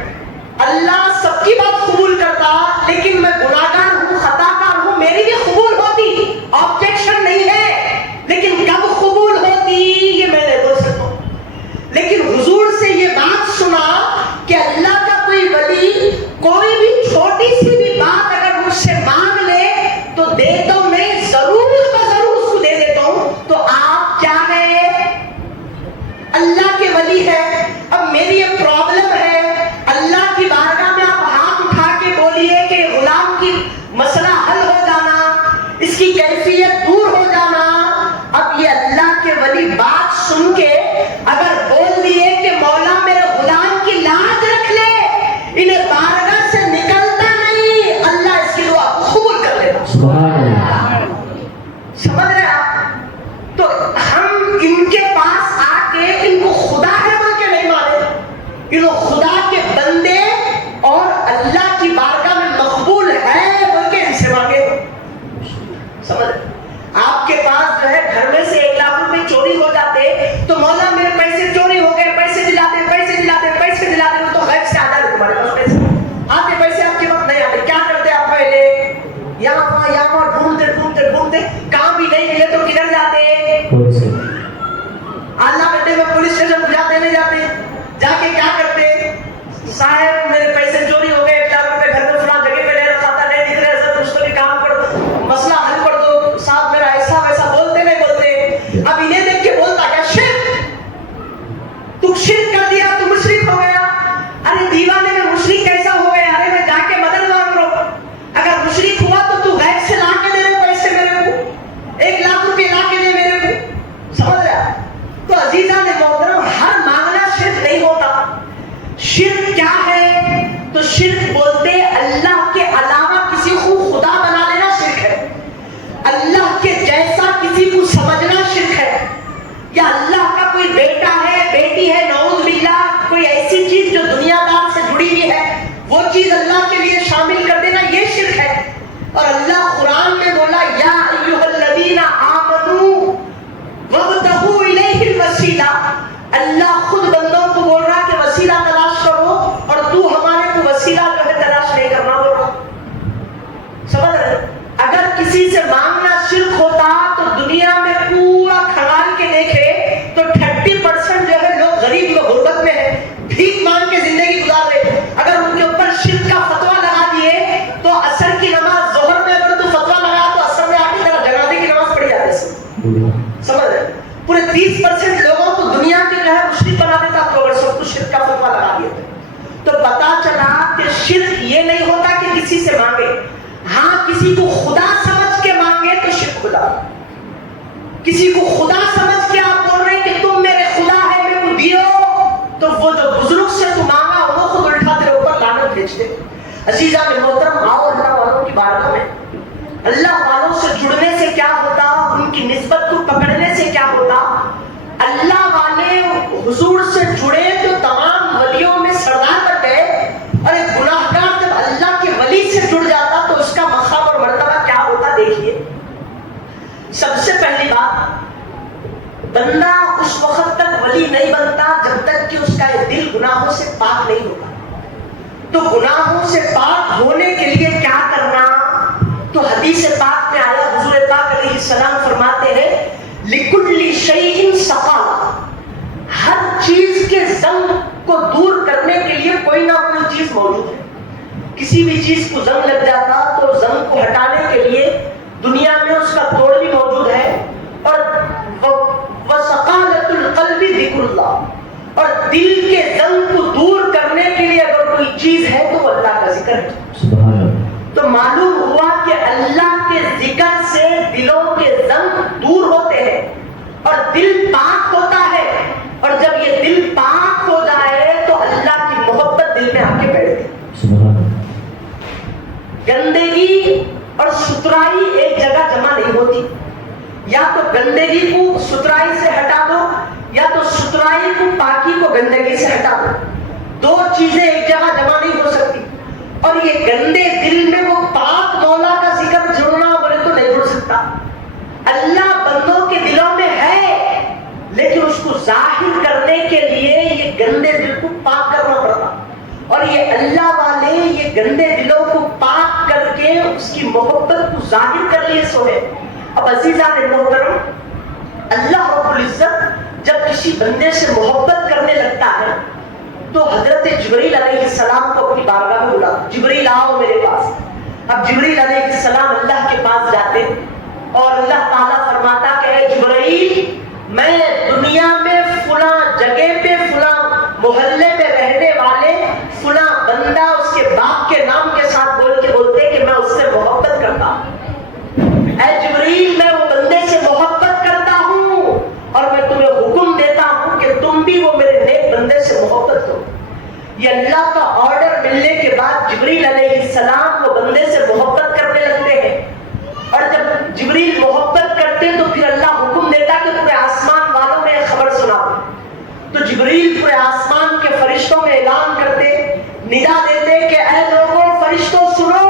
اللہ سب کی بات قبول کرتا، لیکن میں گناہگار ہوں، خطا کار ہوں، میری بھی قبول ہوتی، آبجیکشن نہیں ہے، لیکن کب قبول ہوتی یہ میں نہیں بول سکتا ہوں۔ لیکن حضور سے یہ بات سنا کہ اللہ کا کوئی ولی کوئی بھی چھوٹی سی بھی بات اگر مجھ سے مانگ لے تو دیتا ہوں، نہیں ضرور ضرور اس کو دے دیتا ہوں۔ تو آپ کیا ہے؟ اللہ کے ولی ہے۔ اب میری یہ پرابلم ہے، اللہ کی بارگاہ میں آپ ہاتھ اٹھا کے بولیے کہ غلام کی مسئلہ حل ہو جانا، اس کی کیفیت دور ہو جانا۔ اب یہ اللہ کے ولی بات سن کے اگر بول دیے کہ مولا میرے غلام کی لاج رکھ لے، انہیں بارگاہ سے نکلتا نہیں، اللہ اس کی دعا قبول کر لیتا۔ سبحان اللہ، سمجھ رہے آپ؟ تو ہم ان کے پاس آ کے ان کو خدا ہے بول کے نہیں مانے، ان کو خدا کے بندے اور اللہ کی بارگاہ میں مقبول ہے بول کے ان سے مانگے۔ سمجھ، آپ کے پاس جو ہے گھر میں سے 1 لاکھ روپے چوری ہو جاتے تو مولا میرے پیسے چوری ہو گئے، پیسے دلاتے پیسے دلاتے پیسے دلاتے، تو غیب سے آ جاتے تمہارے پاس پیسے آتے، پیسے آپ کے وقت نہیں آتے۔ کیا کرتے آپ پہلے؟ یہاں ڈھونڈتے ڈھونڈتے ڈھونڈتے، کام بھی نہیں ملے تو کدھر جاتے؟ آدھا گھنٹے میں پولیس اسٹیشن جاتے نہیں جاتے، جا کے کیا کرتے؟ صاحب میرے پیسے چوری ہو گئے، 1 لاکھ روپے گھر میں فلاں جگہ پہ لے رکھا تھا، نہیں دکھ رہے سر، اس کو بھی کام کرو، مسئلہ حل کر دو صاحب میرا، ایسا ویسا بولتے نہیں بولتے۔ اب انہیں دیکھ کے بولتا کیا؟ شرک، تو شرک کر دیا تو مشرک ہو گیا۔ ارے دیوانے میں مشرک کیسا ہو گیا؟ ارے میں جا کے مدد مانگ رہا ہوں، اگر مشرک ہوا تو غیب سے لا کے دے رہے پیسے میرے کو، 1 لاکھ روپے لا کے دے میرے کو، سمجھ رہا؟ تو عزیزان محترم، ہر مانگنا شرک نہیں ہوتا۔ شرک کیا ہے؟ تو شرک بولتے اللہ کے علاوہ کسی کو خدا بنا لینا شرک ہے، اللہ کے جیسا کسی کو سمجھنا شرک ہے، یا اللہ کا کوئی بیٹا ہے، بیٹی ہے، نعوذ باللہ، کوئی ایسی چیز جو دنیا دار سے جڑی ہوئی ہے وہ چیز اللہ کے لیے شامل کر دینا، یہ شرک ہے۔ اور اللہ قرآن میں بولا یا ایھا الذین آمنوا وابتغوا الیہ الوسیلہ، اللہ خود بندوں کو بول رہا کہ وسیلہ تلاش کرو، اور تو ہمارے کو وسیلہ جو ہے تلاش نہیں کرنا بول رہا۔ سمجھ رہے؟ اگر کسی سے مانگنا شرک ہوتا تو دنیا میں پورا کھنگال کے دیکھے تو 30% جو ہے لوگ غریب و غربت میں ہیں، بھیک مانگ کے زندگی گزار رہے۔ اگر ان کے اوپر شرک کا فتویٰ لگا دیے تو عصر کی نماز، ظہر میں اگر تو فتویٰ لگا تو عصر میں آ کے ذرا جنازے کی نماز پڑھی جاتی ہے۔ سمجھ رہے؟ پورے 30% لوگوں کو دنیا کے جو ہے مشرک بنا دیتا تو اگر سب کو شرک کا فتویٰ لگا دیا تو پتا چلا کہ شرک یہ نہیں ہوتا کہ کسی سے مانگے، ہاں کسی کو خدا سمجھ کے مانگے تو شرک خدا، کسی کو خدا سمجھ کے آپ بول رہے ہیں کہ تم میرے خدا ہے میرے کو دیو، تو وہ جو بزرگ سے تو مانگا وہ خود الٹا تیرے اوپر لعنت بھیجتے۔ عزیزان محترم، آؤ اللہ والوں کی بارگاہ میں، اللہ والوں سے جڑنے سے کیا ہوتا، ان کی نسبت کو پکڑنے سے کیا ہوتا؟ اللہ والے حضور سے جڑے تو تمام ولیوں میں سردار بن گئے، اور ایک گناہگار جب اللہ کے ولی سے جڑ جاتا تو اس کا مقام اور مرتبہ کیا ہوتا؟ دیکھیے، سب سے پہلی بات، بندہ اس وقت تک ولی نہیں بنتا جب تک کہ اس کا دل گناہوں سے پاک نہیں ہوتا۔ تو گناہوں سے پاک ہونے کے لیے کیا کرنا؟ تو حدیث پاک میں آیا، حضور پاک علیہ السلام فرماتے ہیں لِكُلِّ شَيْءٍ سَقَالَ، ہر چیز کے زنگ کو دور کرنے کے لیے کوئی نہ کوئی چیز موجود ہے۔ کسی بھی چیز کو زنگ لگ جاتا تو زنگ کو ہٹانے کے لیے دنیا میں اس کا توڑ بھی موجود ہے، دل کے زنگ کو دور کرنے کے لیے اگر کوئی چیز ہے تو وہ اللہ کا ذکر ہے. سبحان اللہ. تو معلوم ہوا کہ اللہ کے ذکر سے دلوں کے زنگ دور ہوتے ہیں اور دل پاک ہوتا ہے. اور جب یہ دل پاک ہو جائے تو اللہ کی محبت دل میں آ کے بیٹھتی. گندگی اور ستھرائی ایک جگہ جمع نہیں ہوتی. یا تو گندگی کو ستھرائی سے ہٹا دو یا تو ستھرائی کو پاکی کو گندگی سے ہٹا دو. دو چیزیں ایک جگہ جمع نہیں ہو سکتی. اور یہ گندے دل میں وہ پاک مولا کا ذکر جڑنا بولے تو نہیں جڑ سکتا. اللہ بندوں کے دلوں میں ہے لیکن اس کو ظاہر کرنے کے لیے یہ گندے دل کو پاک کرنا پڑتا. اور یہ اللہ والے یہ گندے دلوں کو پاک کر کے اس کی محبت کو ظاہر کر لیے سو ہے. اب عزیزان محترم، اللہ رب العزت جب کسی بندے سے محبت کرنے لگتا ہے تو حضرت جبریل علیہ السلام کو اپنی بارگاہ میں بلاتا. جبریل آؤ میرے پاس. اب جبریل علیہ السلام اللہ کے پاس جاتے اور اللہ تعالیٰ فرماتا کہ اے جبریل، میں دنیا میں فلاں جگہ پہ فلاں محلے میں رہنے والے فلاں بندہ اس کے باپ کے نام کے ساتھ بولتے کہ میں اس سے محبت کرتا ہوں. اے جبریل، میں وہ بندے سے محبت کرتا ہوں اور میں تمہیں حکم دیتا ہوں کہ تم بھی وہ میرے نیک بندے سے محبت کرو. یہ اللہ کا آرڈر ملنے کے بعد جبریل علیہ السلام وہ بندے سے محبت کرنے لگتے ہیں. اور جب جبریل محبت کرتے تو پھر اللہ حکم دیتا کہ پورے آسمان والوں میں خبر سنا. تو جبریل پورے آسمان کے فرشتوں میں اعلان کرتے، ندا دیتے کہ اے لوگوں، فرشتوں سنو،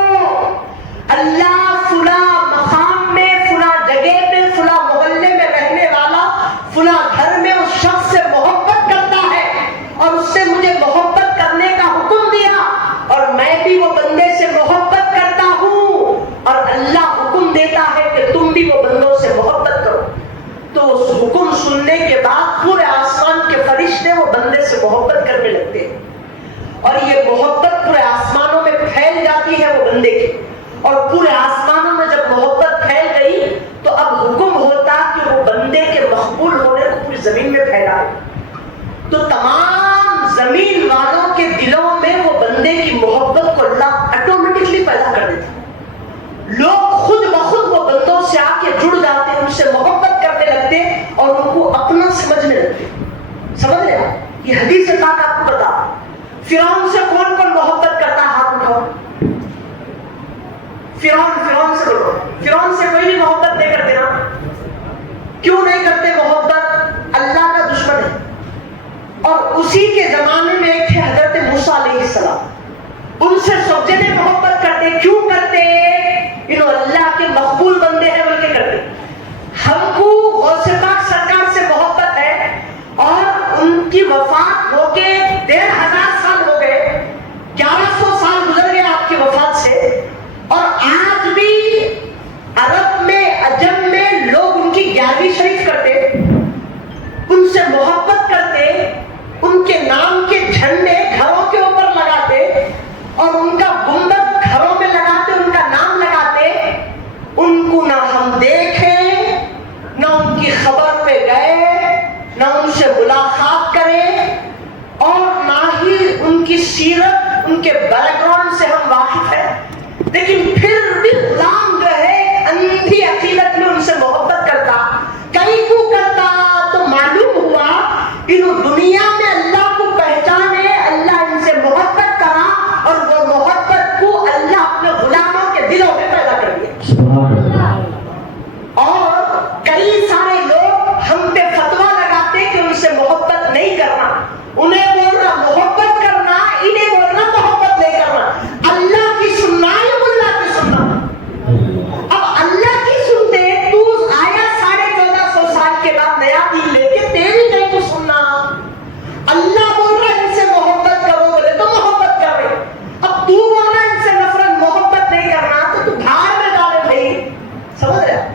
اللہ فلاں مقام میں فلاں جگہ پہ فلاں محلے میں رہنے والا فلاں گھر میں اس شخص سے محبت کرتا ہے اور اس سے مجھے محبت کرنے کا حکم دیا اور میں بھی وہ بندے سے محبت کرتا ہوں اور اللہ حکم دیتا ہے کہ تم بھی وہ بندوں سے محبت کرو. تو اس حکم سننے کے بعد پورے آسمان کے فرشتے وہ بندے سے محبت کرنے لگتے ہیں اور یہ محبت پورے آسمانوں میں پھیل جاتی ہے وہ بندے کی. اور پورے آسمانوں میں جب محبت پھیل گئی تو اب حکم ہوتا کہ وہ بندے کے مقبول ہونے کو پوری زمین میں پھیلائے. تو تمام زمین والوں کے دلوں میں وہ بندے کی محبت کو اللہ آٹومیٹکلی پیدا کر دیتا. لوگ خود بخود وہ بندوں سے آ کے جڑ جاتے، ان سے محبت کرنے لگتے اور ان کو اپنا سمجھنے لگتے. سمجھ رہے آپ؟ یہ حدیث پاک آپ کو بتا. فرعون سے کون کون محبت کرتا؟ ہاتھ اٹھاؤ. فرعون سے بولو. فرعون سے کوئی بھی محبت نہیں کرتے نا. کیوں نہیں کرتے محبت؟ اللہ کا دشمن ہے. اور اسی کے زمانے میں ایک تھے حضرت موسیٰ علیہ السلام، ان سے سب جنے محبت کرتے. کیوں کرتے؟ انہوں اللہ کے مقبول بندے ہیں بول کے کرتے. ہم کو غوث پاک سرکار سے محبت ہے اور ان کی وفات ہو کے 1500 سال ہو گئے، 1100 سال گزر گئے آپ کی وفات سے، اور آج بھی عرب میں عجم میں لوگ ان کی 11ویں شریف کرتے، ان سے محبت کرتے، ان کے نام کے جھنڈے گھروں کے اوپر لگاتے اور ان کا گنبد گھروں میں لگاتے، ان کا نام لگاتے. ان کو نہ ہم دیکھیں، نہ ان کی خبر پہ گئے، نہ ان سے ملاقات کریں اور نہ ہی ان کی سیرت ان کے بیک گراؤنڈ سے ہم واقف ہیں. لیکن پھر بھی غلام جو ہے اندھی عقیدت میں ان سے محبت کرتا. کئی کو کرتا تو معلوم ہوا انہوں دنیا میں اللہ کو پہچانے، اللہ ان سے محبت کرا اور وہ محبت کو اللہ اپنے غلاموں کے دلوں میں پیدا کر دیا. اور کئی سارے لوگ ہم پہ فتویٰ لگاتے کہ ان سے محبت نہیں کرنا. انہیں بولنا محبت کرنا، انہیں بولنا محبت نہیں کرنا. اللہ کی سننا یا اللہ کی سننا؟ اب اللہ کی سنتے تو آیا 1450 سال کے بعد نیا دین لے کے تیری کہیں تو سننا. اللہ بول رہا ہے ان سے محبت کرو بولے تو محبت کر رہے. اب تو بول رہا ہے ان سے نفرت محبت نہیں کرنا تو بھاڑ میں ڈالے بھائی. سمجھ رہے؟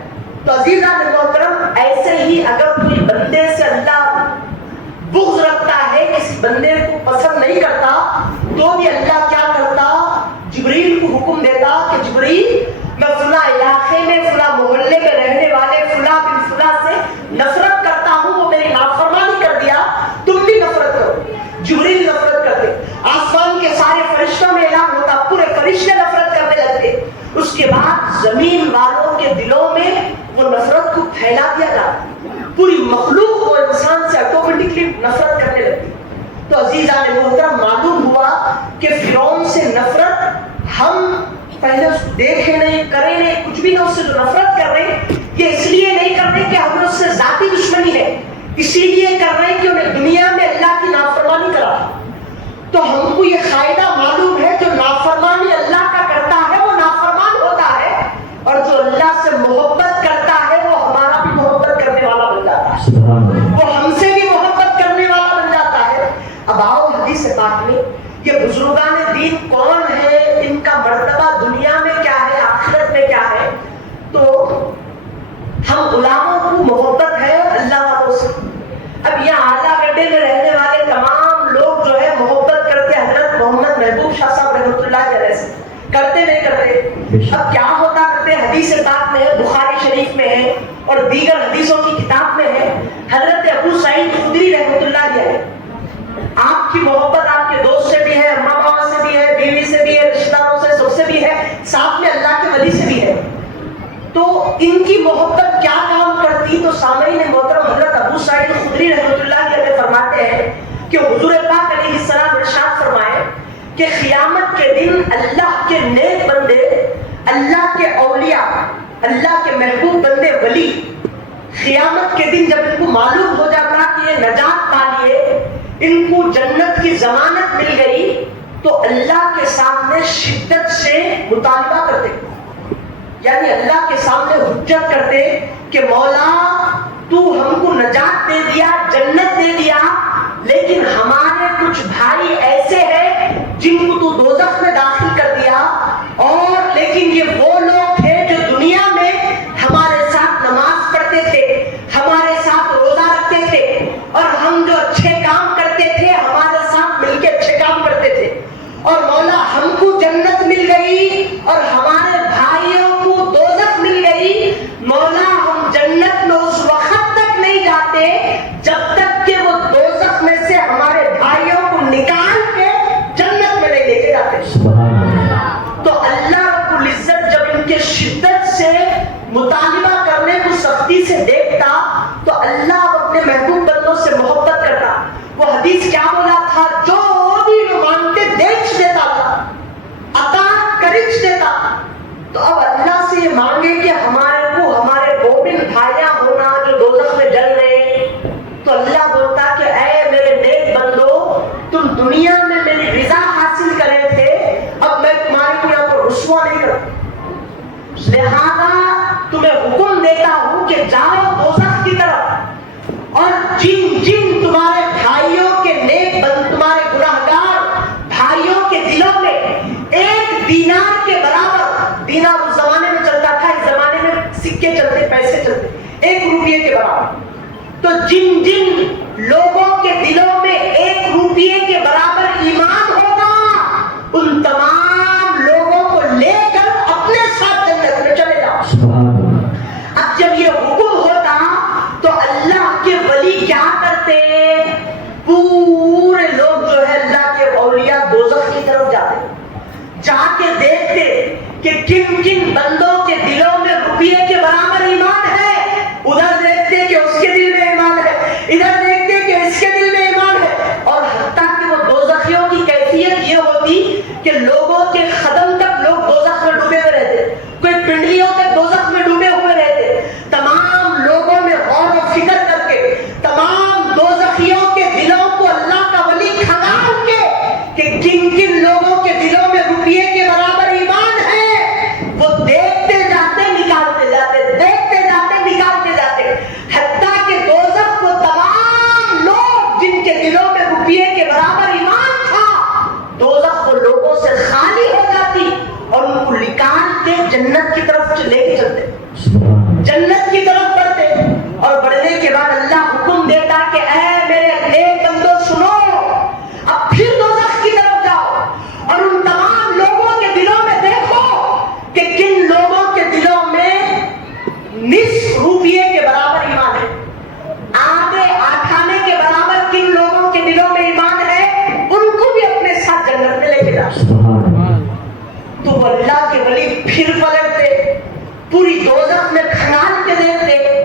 تو عزیزان محترم، ایسے ہی اگر کوئی بندے سے اللہ بغض رکھتا ہے، کسی بندے کو پسند نہیں کرتا، تو بھی اللہ کیا کرتا؟ جبریل کو حکم دیتا کہ جبریل، میں فلاں علاقے میں فلاں محلے میں رہنے والے فلاں بن فلاں سے نفرت کرتا ہوں، وہ میری نافرمانی کر دیا، تم بھی نفرت کرو. پھیلا دیا جاتا، پوری مخلوق کو انسان سے آٹومیٹکلی نفرت کرنے لگتی۔ تو عزیزان محترم معلوم ہوا کہ فرعون سے نفرت ہم پہلے اس کو دیکھے نہیں، کرے نہیں، کچھ بھی نہ، اس سے جو نفرت کر رہے ہیں یہ اس لیے نہیں کر رہے کہ ہمیں اس سے ذاتی دشمنی ہے، اسی لیے کر رہے ہیں کہ انہیں دنیا میں اللہ کی نافرمانی کرا۔ تو ہم کو یہ قاعدہ معلوم ہے جو نافرمانی اللہ کا کرتا ہے وہ نافرمان ہوتا ہے، اور جو اللہ سے محبت کرتا ہے وہ ہمارا بھی محبت کرنے والا بن جاتا ہے، وہ ہم سے بھی محبت کرنے والا بن جاتا ہے۔ اب آؤ حدیث پاک میں یہ بزرگان دین کون ہے، ان کا مرتبہ دنیا میں کیا ہے، آخرت میں کیا ہے۔ تو ہم غلاموں کو محبت ہے اللہ والوں سے۔ اب یہاں اعلیٰ گڈھے میں رہنے والے تمام لوگ جو ہے محبت کرتے حضرت محمد محبوب شاہ صاحب رحمۃ اللہ علیہ سے، کرتے نہیں کرتے؟ اب کیا ہوتا کرتے، حدیث پاک میں ہے، بخاری شریف میں ہے اور دیگر حدیثوں کی کتاب میں ہے، حضرت ابو سعید خدری رحمۃ اللہ علیہ، آپ کی محبت آپ کے دوست سے بھی ہے، اماں بابا سے بھی ہے، بیوی سے بھی ہے، رشتہ داروں سے سب سے بھی ہے، ساتھ میں اللہ کے ولی سے بھی ہے۔ تو ان کی محبت کیا کام کرتی؟ تو سامعین محترم حضرت ابو سعید خدری رحمۃ اللہ علیہ فرماتے ہیں کہ حضور پاک علیہ السلام ارشاد فرمائے کہ قیامت کے دن اللہ کے نیک بندے، اللہ کے اولیاء، اللہ کے محبوب بندے ولی، قیامت کے دن جب ان کو معلوم ہو جاتا کہ یہ نجات پا لیے، ان کو جنت کی ضمانت مل گئی، تو اللہ کے سامنے شدت سے مطالبہ کرتے، یعنی اللہ کے سامنے حجت کرتے کہ مولا تو ہم کو نجات دے دیا، جنت دے دیا، لیکن ہمارے کچھ بھائی ایسے ہیں جن کو تو دوزخ میں داخل کر دیا، اور لیکن یہ وہ لوگ تھے جو دنیا میں ہمارے ساتھ نماز پڑھتے تھے، ہمارے ساتھ روزہ رکھتے تھے، اور ہم جو اچھے کام کرتے تھے ہمارے ساتھ مل کے اچھے کام کرتے تھے، اور مولا ہم کو جنت مل گئی اور ہمارے بھائیوں کو دوزخ مل گئی۔ مولا ہم جنت میں اس وقت تک نہیں جاتے جب تک کہ وہ دوزخ میں سے ہمارے بھائیوں کو نکال کے جنت میں نہیں لے کے جاتے۔ تو اللہ رب العزت جب ان کے شدت سے مطالبہ کرنے کو سختی سے دیکھتا تو اللہ اپنے محبوب بندوں سے محبت کرتا۔ وہ حدیث کیا بولا تھا، جو بھی وہ مانگتے دیکھ دیتا تھا، عطا کرچ دیتا۔ تو اب اللہ سے یہ مانگے کہ ہمارے کو ہمارے مومن بھائیاں ہونا جو دوزخ میں جل رہے، تو اللہ بولتا کہ اے میرے نیک بندو، تم دنیا میں میری رضا حاصل کرے تھے، اب میں تمہارے کو یہاں پر رسوا نہیں کرتا، لہذا تمہیں حکم دیتا ہوں کہ جاؤ دوزخ کی طرف، اور جن جن تمہارے بھائیوں کے نیک بند، تمہارے گناہگار بھائیوں کے دلوں میں ایک دینار کے برابر، دینار اس زمانے میں چلتا تھا، اس زمانے میں سکے چلتے، پیسے چلتے، 1 روپیے کے برابر، تو جن جن لوگوں کے دلوں میں 1 روپیے کے برابر ایمان ہوگا، ان تمام لوگوں کو لے کر اپنے ساتھ جنت میں چلے جاؤ۔ اب جب یہ حکم ہوتا تو اللہ کے ولی کیا کرتے، پورے لوگ جو ہے اللہ کے اولیاء دوزخ کی طرف جاتے، جا کے دیکھتے کہ کن کن بندوں کے دلوں میں روپیے کے برابر ایمان ہے، ادھر دیکھتے کہ اس کے دل میں ایمان ہے، ادھر دیکھتے کہ اس کے دل میں ایمان ہے، اور حتیٰ کہ وہ دوزخیوں کی کیفیت یہ ہوتی کہ لوگوں کے قدم تک لوگ دوزخ میں ڈوبے ہوئے رہتے، کوئی پنڈلیوں تک دوزخ میں ڈوبے ہوئے رہتے۔ تمام لوگوں میں غور و فکر کر کے تمام دوزخیوں کے دلوں کو اللہ کا ولی کھنگال کے کہ کن کن لوگوں کے دلوں میں روپیے کے برابر ایمان ہے، وہ دیکھتے جاتے نکالتے جاتے، دیکھتے جاتے نکالتے جاتے، حتیٰ کہ دوزخ کو تمام لوگ جن کے دلوں میں روپیے کے برابر ایمان تھا، دوزخ وہ لوگوں سے خالی ہو جاتی اور ان کو نکال کے جنت کی طرف لے کے چلتے، جنت کی طرف بڑھتے، اور بڑھنے کے بعد اللہ حکم دیتا کہ اے میرے نیک بندو سنو، اب پھر دوزخ کی طرف جاؤ، اور ان تمام لوگوں کے دلوں میں دیکھو کہ کن لوگوں کے دلوں میں نصف روپیے کے برابر ایمان ہے، آدھے آٹھانے کے برابر کن لوگوں کے دلوں میں ایمان ہے، ان کو بھی اپنے ساتھ جنت میں لے کے جاؤ۔ تو وہ اللہ کے ولی پھر پلٹتے، پوری دوزخ میں کھنگال کے دیکھتے،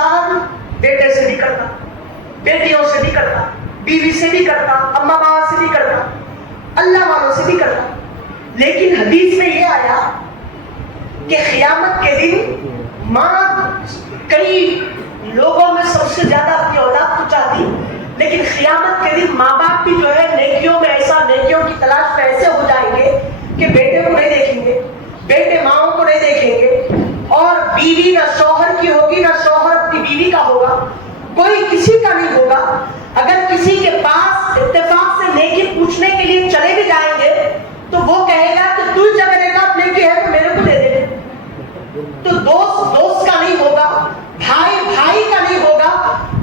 انسان بیٹے سے بھی کرتا, بیٹیوں سے بھی کرتا, بیوی سے بھی کرتا, اما بابا سے بھی کرتا, اللہ والوں سے بھی کرتا. لیکن حدیث میں یہ آیا کہ قیامت کے دن ماں کئی لوگوں میں سب سے زیادہ اپنی اولاد کو چاہتی, لیکن قیامت کے دن ماں باپ بھی جو ہے نیکیوں میں ایسا, نیکیوں کی تلاش میں ایسے ہو جائیں گے کہ بیٹے کو نہیں دیکھیں گے, بیٹے ماؤں کو نہیں دیکھیں گے, اور بیوی نہ شوہر کی ہوگی نہ شوہر اپنی بیوی کا ہوگا, کوئی کسی کا نہیں ہوگا. اگر کسی کے پاس اتفاق سے نیکی پوچھنے کے لیے چلے بھی جائیں گے تو وہ کہے گا کہ تو جب میرے پاس نیکی ہے تو میرے کو دے دے. تو دوست دوست کا نہیں ہوگا, بھائی بھائی کا نہیں ہوگا,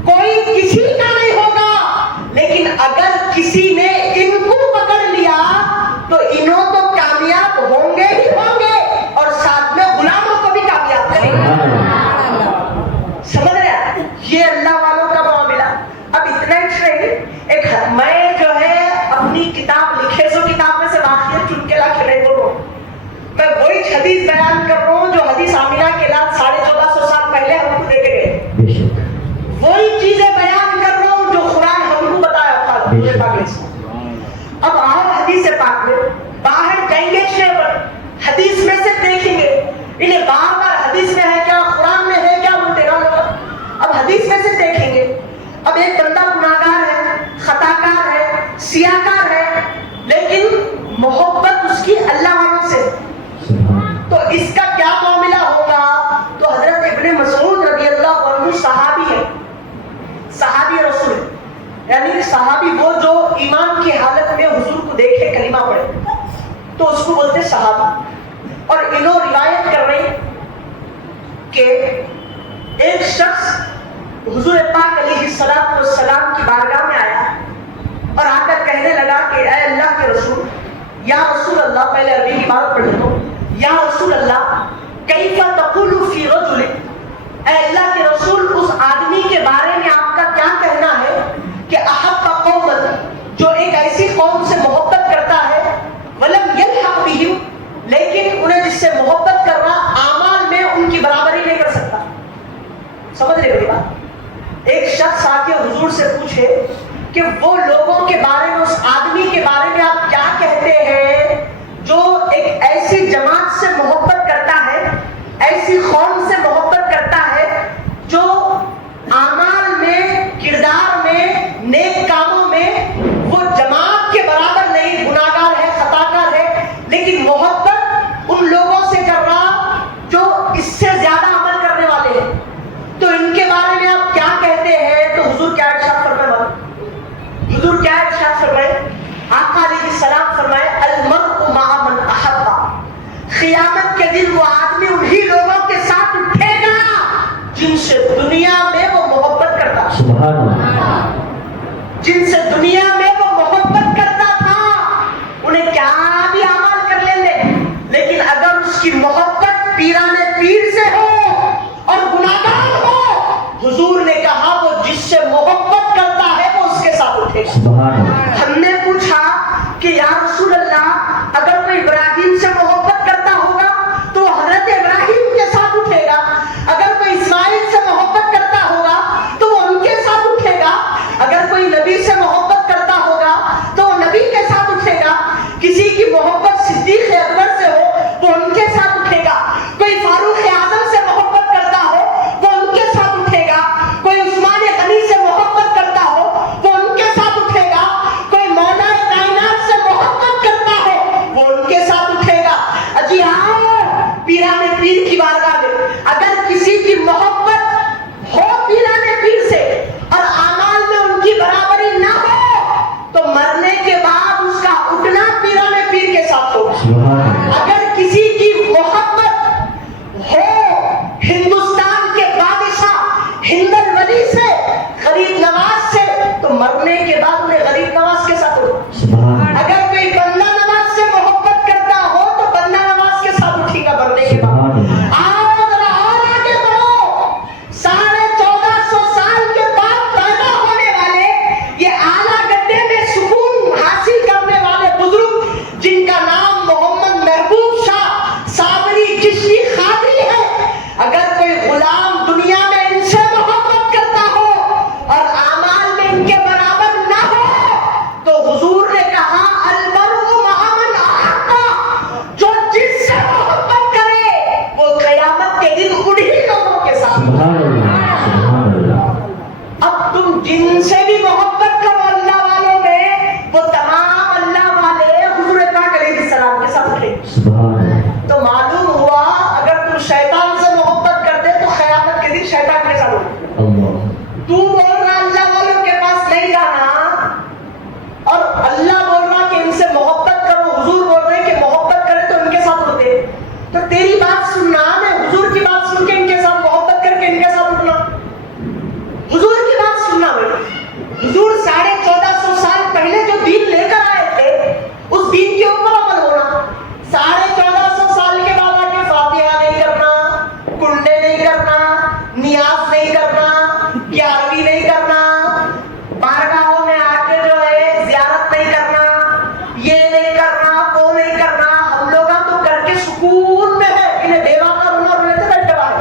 کوئی کسی کا نہیں ہوگا. لیکن اگر کسی نے ان کو پکڑ لیا تو انہوں تو کامیاب ہوں گے ہی ہوں گے, اور ساتھ میں غلاموں کو بھی کامیاب کریں گے. سمجھ رہے ہیں, یہ اللہ والوں کا معاملہ. اب اتنا ایک میں جو ہے اپنی کتاب لکھے سو کتاب میں سے واقعیت چن کے لا کے نہیں بول رہا ہوں, میں وہی حدیث بیان کر رہا ہوں جو حدیث آمینہ کے رات 1450 سال پہلے ہم کو دے کے گئے. وہی چیزیں بیان کر رہا ہوں جو قرآن ہم کو بتایا تھا پورے پاکستان. اب آؤ حدیث پاک میں باہر جائیں گے, حدیث میں سے دیکھیں گے, انہیں بار بار حدیث میں ہے کیا, قرآن میں ہے کیا, بولتے رہا. اب حدیث میں سے دیکھیں گے. اب ایک بندہ گناہگار ہے, خطاکار ہے, سیاہکار ہے, لیکن محبت اس کی اللہ والوں سے, تو اس کا کیا معاملہ ہوگا؟ تو حضرت ابن مسعود رضی اللہ عنہ صحابی ہے, صحابی رسول, یعنی صحابی وہ جو ایمان کی حالت میں حضور کو دیکھے کلمہ پڑھے تو اس کو بولتے صحابی. اور انہوں روایت کر رہے کہ ایک شخص حضور پاک علیہ السلام کی بارگاہ میں آیا اور آ کر کہنے لگا کہ اے اللہ کے رسول, یا رسول اللہ, پہلے عربی کی بات پڑھ لیتا ہوں, یا رسول اللہ کیف تقول فی رجل, اے اللہ کے رسول اس آدمی کے بارے میں آپ کا کیا کہنا ہے کہ احب قوم, جو ایک ایسی قوم سے محبت کرتا ہے, ولم یلحق بہم, لیکن انہیں جس سے محبت کر رہا اعمال میں ان کی برابری نہیں کر سکتا. سمجھ رہے میری بات؟ ایک شخص آ کے حضور سے پوچھے کہ وہ لوگوں کے بارے میں, اس آدمی کے بارے میں آپ کیا کہتے ہیں جو ایک ایسی جماعت سے محبت کرتا ہے, ایسی قوم سے محبت کرتا ہے جو اعمال میں, کردار میں, نیک کاموں میں وہ جماعت کے برابر نہیں, گناہگار ہے, خطاکار ہے, لیکن محبت ان لوگوں سے کر رہا جو اس سے زیادہ عمل کرنے والے ہیں, تو ان کے بارے میں آپ کیا کہتے ہیں؟ تو حضور کیا ارشاد فرمائے, حضور کیا ارشاد فرمائے, آقا علیہ السلام فرمائے المرء مع من احب, قیامت کے دن وہ آدمی انہی لوگوں کے ساتھ اٹھے گا جن سے دنیا میں وہ محبت کرتا, سبحان اللہ, جن سے دنیا میں وہ محبت کرتا تھا. انہیں کیا بھی اعمال کر لیں گے, لیکن اگر اس کی محبت پیران پیر سے ہو اور گناہگار ہو, حضور نے کہا وہ جس سے محبت کرتا ہے وہ اس کے ساتھ اٹھے گا. ہم نے پوچھا کہ یا رسول اللہ اگر کوئی ابراہیم سے محبت کرتا ہوگا تو وہ حضرت ابراہیم کے ساتھ اٹھے گا, اگر کوئی اسماعیل سے محبت کرتا ہوگا تو وہ ان کے ساتھ اٹھے گا, اگر کوئی نبی سے محبت کرتا ہوگا تو وہ نبی کے ساتھ اٹھے گا, کسی کی محبت صدیق اکبر سے ہو وہ ان کے ساتھ اٹھے گا, کوئی فاروق اعظم سے محبت کرتا ہو وہ ان کے ساتھ اٹھے گا, کوئی عثمان غنی سے محبت کرتا ہو وہ ان کے ساتھ اٹھے گا, کوئی مولا کائنات سے محبت کے ساتھ تو بول رہا اللہ والوں کے پاس نہیں جانا اور اللہ بول رہا کہ ان سے محبت کرو, حضور بول رہے کہ محبت کرے تو ان کے ساتھ ہوتے, تو تیری بات سننا, میں حضور کی بات سن کے ان کے ساتھ محبت کر کے ان کے ساتھ اٹھنا, حضور کی بات سننا. حضور 1450 سال پہلے جو دین لے کر آئے تھے اس دین کے اوپر عمل ہونا. 1450 سال کے بعد آ کے فاتحہ نہیں کرنا, کنڈے نہیں کرنا, نیاز نہیں کرنا, 11ویں نہیں کرنا, بارگاہوں میں آ کے جو ہے زیارت نہیں کرنا, یہ نہیں کرنا, وہ نہیں کرنا. ہم لوگ تو کر کے سکون میں ہے, انہیں بیوہ کا رونا رونے سے بیٹھے باہر.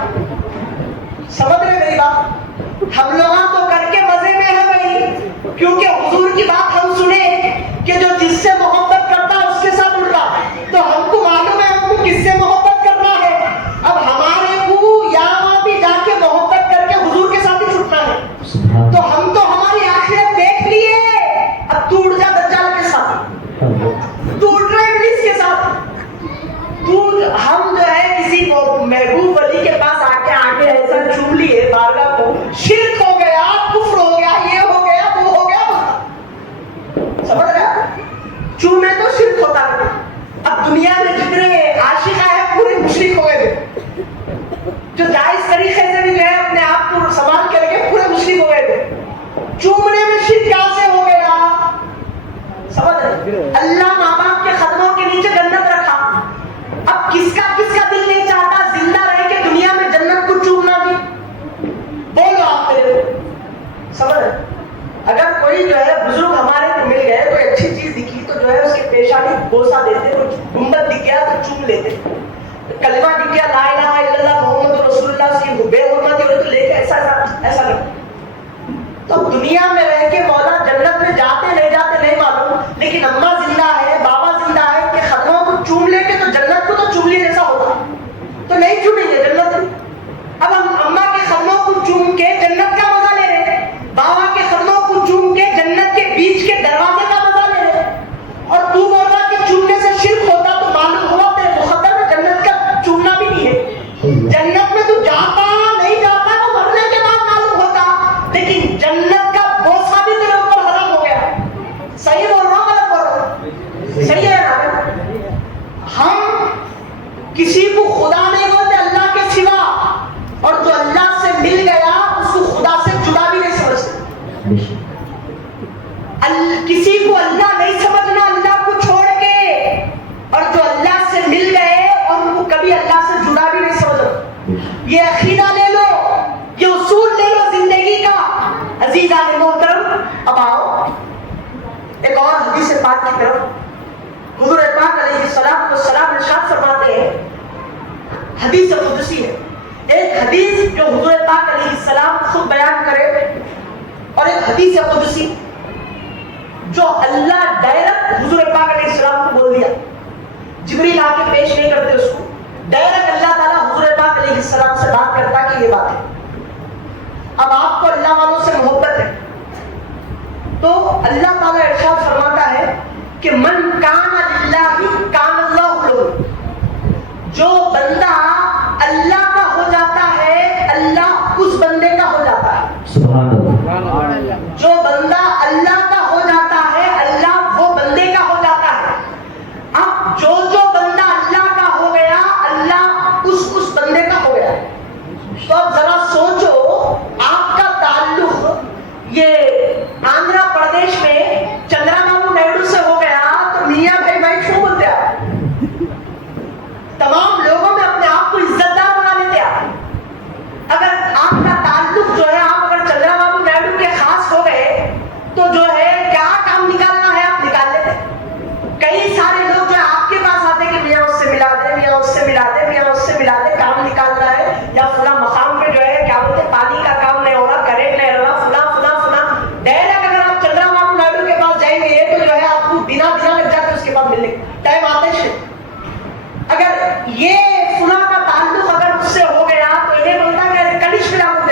سمجھ رہے میری بات؟ ہم لوگ تو کر کے مزے میں ہے بھائی, کیونکہ حضور کی بات ہم سنے کہ جو جس سے محبت کرتا ہے اس کے ساتھ اٹھتا, تو ہم کو معلوم ہے ہم کو کس سے محبت کرنا ہے. اب ہمارے کو یہاں وہاں بھی جا کے محبت کر کے حضور کے ساتھ ہی چھٹنا ہے. تو ہم تو ہماری آخرت دیکھ لیے, اب تو اٹھ جا دجال کے ساتھ, تو اٹھ رہا ہے ابلیس کے ساتھ. تو ہم جو ہے کسی محبوب ولی کے پاس آ کے آگے ایسا چوم لیے بارگاہ کو, شرک ہو گیا, کفر ہو گیا, یہ ہو گیا, وہ ہو گیا. سمجھ رہا, چومے تو شرک ہوتا ہے. اب دنیا میں جتنے عاشق آئے پورے مشرک ہو گئے, جو جائز طریقے سے بھی جو ہے اپنے آپ کو سنبھال کر کے پورے مشرک ہو گئے تھے. چومنے میں شرک کہاں سے ہو گیا؟ سمجھ رہے, اللہ ماں باپ کے قدموں کے نیچے جنت رکھا. اب کس کا دل نہیں چاہتا زندہ رہ کے دنیا میں جنت کو چومنا بھی؟ بولو آپ میرے. سمجھ رہے, اگر کوئی جو ہے بزرگ ہمارے کو مل گئے, کوئی اچھی چیز دکھی تو جو ہے اس کے پیشانی بوسہ دیتے, کوئی گنبد دکھ گیا تو چوم لیتے, کلمہ دکھ گیا لا الہ الا اللہ محمد رسول اللہ, اس کی بے حرمتی ہوئی تو لے کے ایسا کرتے. تو دنیا میں رہ کے مولا جنت میں جاتے نہیں معلوم, لیکن اماں زندہ ہے, بابا زندہ ہے, ان کے قدموں کو چوم لے کے تو جنت کو تو چوم لی جیسا ہوتا, تو نہیں چومیں گے جنت. اب ہم اماں کے قدموں کو چوم کے جنت کا مزہ لے رہے ہیں, بابا کے قدموں کو چوم کے جنت کے بیچ کے دروازے کا مزہ لے رہے ہیں. اور تو بول رہا کہ چومنے سے شرک ہوتا, تو معلوم ہوا تیرے مقدر میں جنت کا چومنا بھی نہیں ہے. جنت میں تو جاتا نہیں جاتا وہ مرنے کے بعد معلوم ہوتا, لیکن جنت کا بوسہ بھی تیرے اوپر حرام ہو گیا. صحیح بول رہا ہوں غلط بول رہا ہوں؟ صحیح ہے نا. ہم کسی کو خدا نہیں بولتے اللہ کے سوا, اور جو اللہ سے مل گیا اس کو خدا سے جدا بھی نہیں سمجھتے. کسی کو اللہ نہیں سمجھنا اللہ کو چھوڑ کے, اور جو اللہ سے مل گئے اور ان کو کبھی اللہ سے جدا بھی نہیں سمجھنا. یہ عقیدہ لے لو, یہ اصول لے لو زندگی کا. عزیزان محترم, اب آؤ ایک اور حدیث پاک کی طرف. حضور پاک علیہ الصلوۃ والسلام ارشاد فرماتے ہیں, حدیث قدسی ہے, ایک حدیث جو حضور پاک علیہ السلام خود بیان کرے, اور ایک حدیث قدسی جو اللہ ڈائریکٹ حضور پاک علیہ السلام کو بول دیا. جبریل آ کے پیش نہیں کرتے اس کو, ڈائریکٹ اللہ تعالیٰ حضور پاک علیہ السلام سے بات کرتا کہ یہ بات ہے. اب آپ کو اللہ والوں سے محبت ہے, تو اللہ تعالیٰ ارشاد فرماتا ہے کہ من کان للہ کان اللہ لہ, جو بندہ اللہ کا ہو جاتا ہے اللہ اس بندے کا ہو جاتا ہے. سبحان اللہ. جو بندہ اللہ کا ہو جاتا ہے اللہ وہ بندے کا ہو جاتا ہے. اب جو بندہ اللہ کا ہو گیا اللہ اس بندے کا ہو گیا. تو اب ذرا سوچو, آپ کا تعلق یہ آندھرا پردیش میں چندرا بابو نائیڈو سے ہو گیا, تو میاں بھائی بھائی کیوں بولتے آپ؟ تمام لوگوں میں اپنے آپ کو عزت دار بنا لیتے آپ. اگر آپ کا تعلق جو ہے, آپ اگر چندرا بابو نائیڈو کے خاص ہو گئے تو جو ہے کیا کام نکالنا ہے آپ نکال لیتے. کئی سارے لوگ جو ہے آپ کے پاس آتے کہ میاں اس سے ملا دے, میاں اس سے ملا دے, میاں اس سے ملا دے, کام نکالنا ہے, یا فلاں مقام پہ جو ہے کیا بولتے پانی کا کام نہیں ہو رہا, کرنٹ نہیں ہو رہا, فلاں فلاں فلاں. ڈائریکٹ اگر آپ چندرا بابو نائیڈو کے پاس جائیں گے تو جو ہے آپ کو دنا لگ جاتے اس کے پاس ملنے ٹائم آتے ہیں. اگر یہ فلاں کا تعلق اگر اس سے ہو گیا تو انہیں بولتا کہ کنیش میں آپ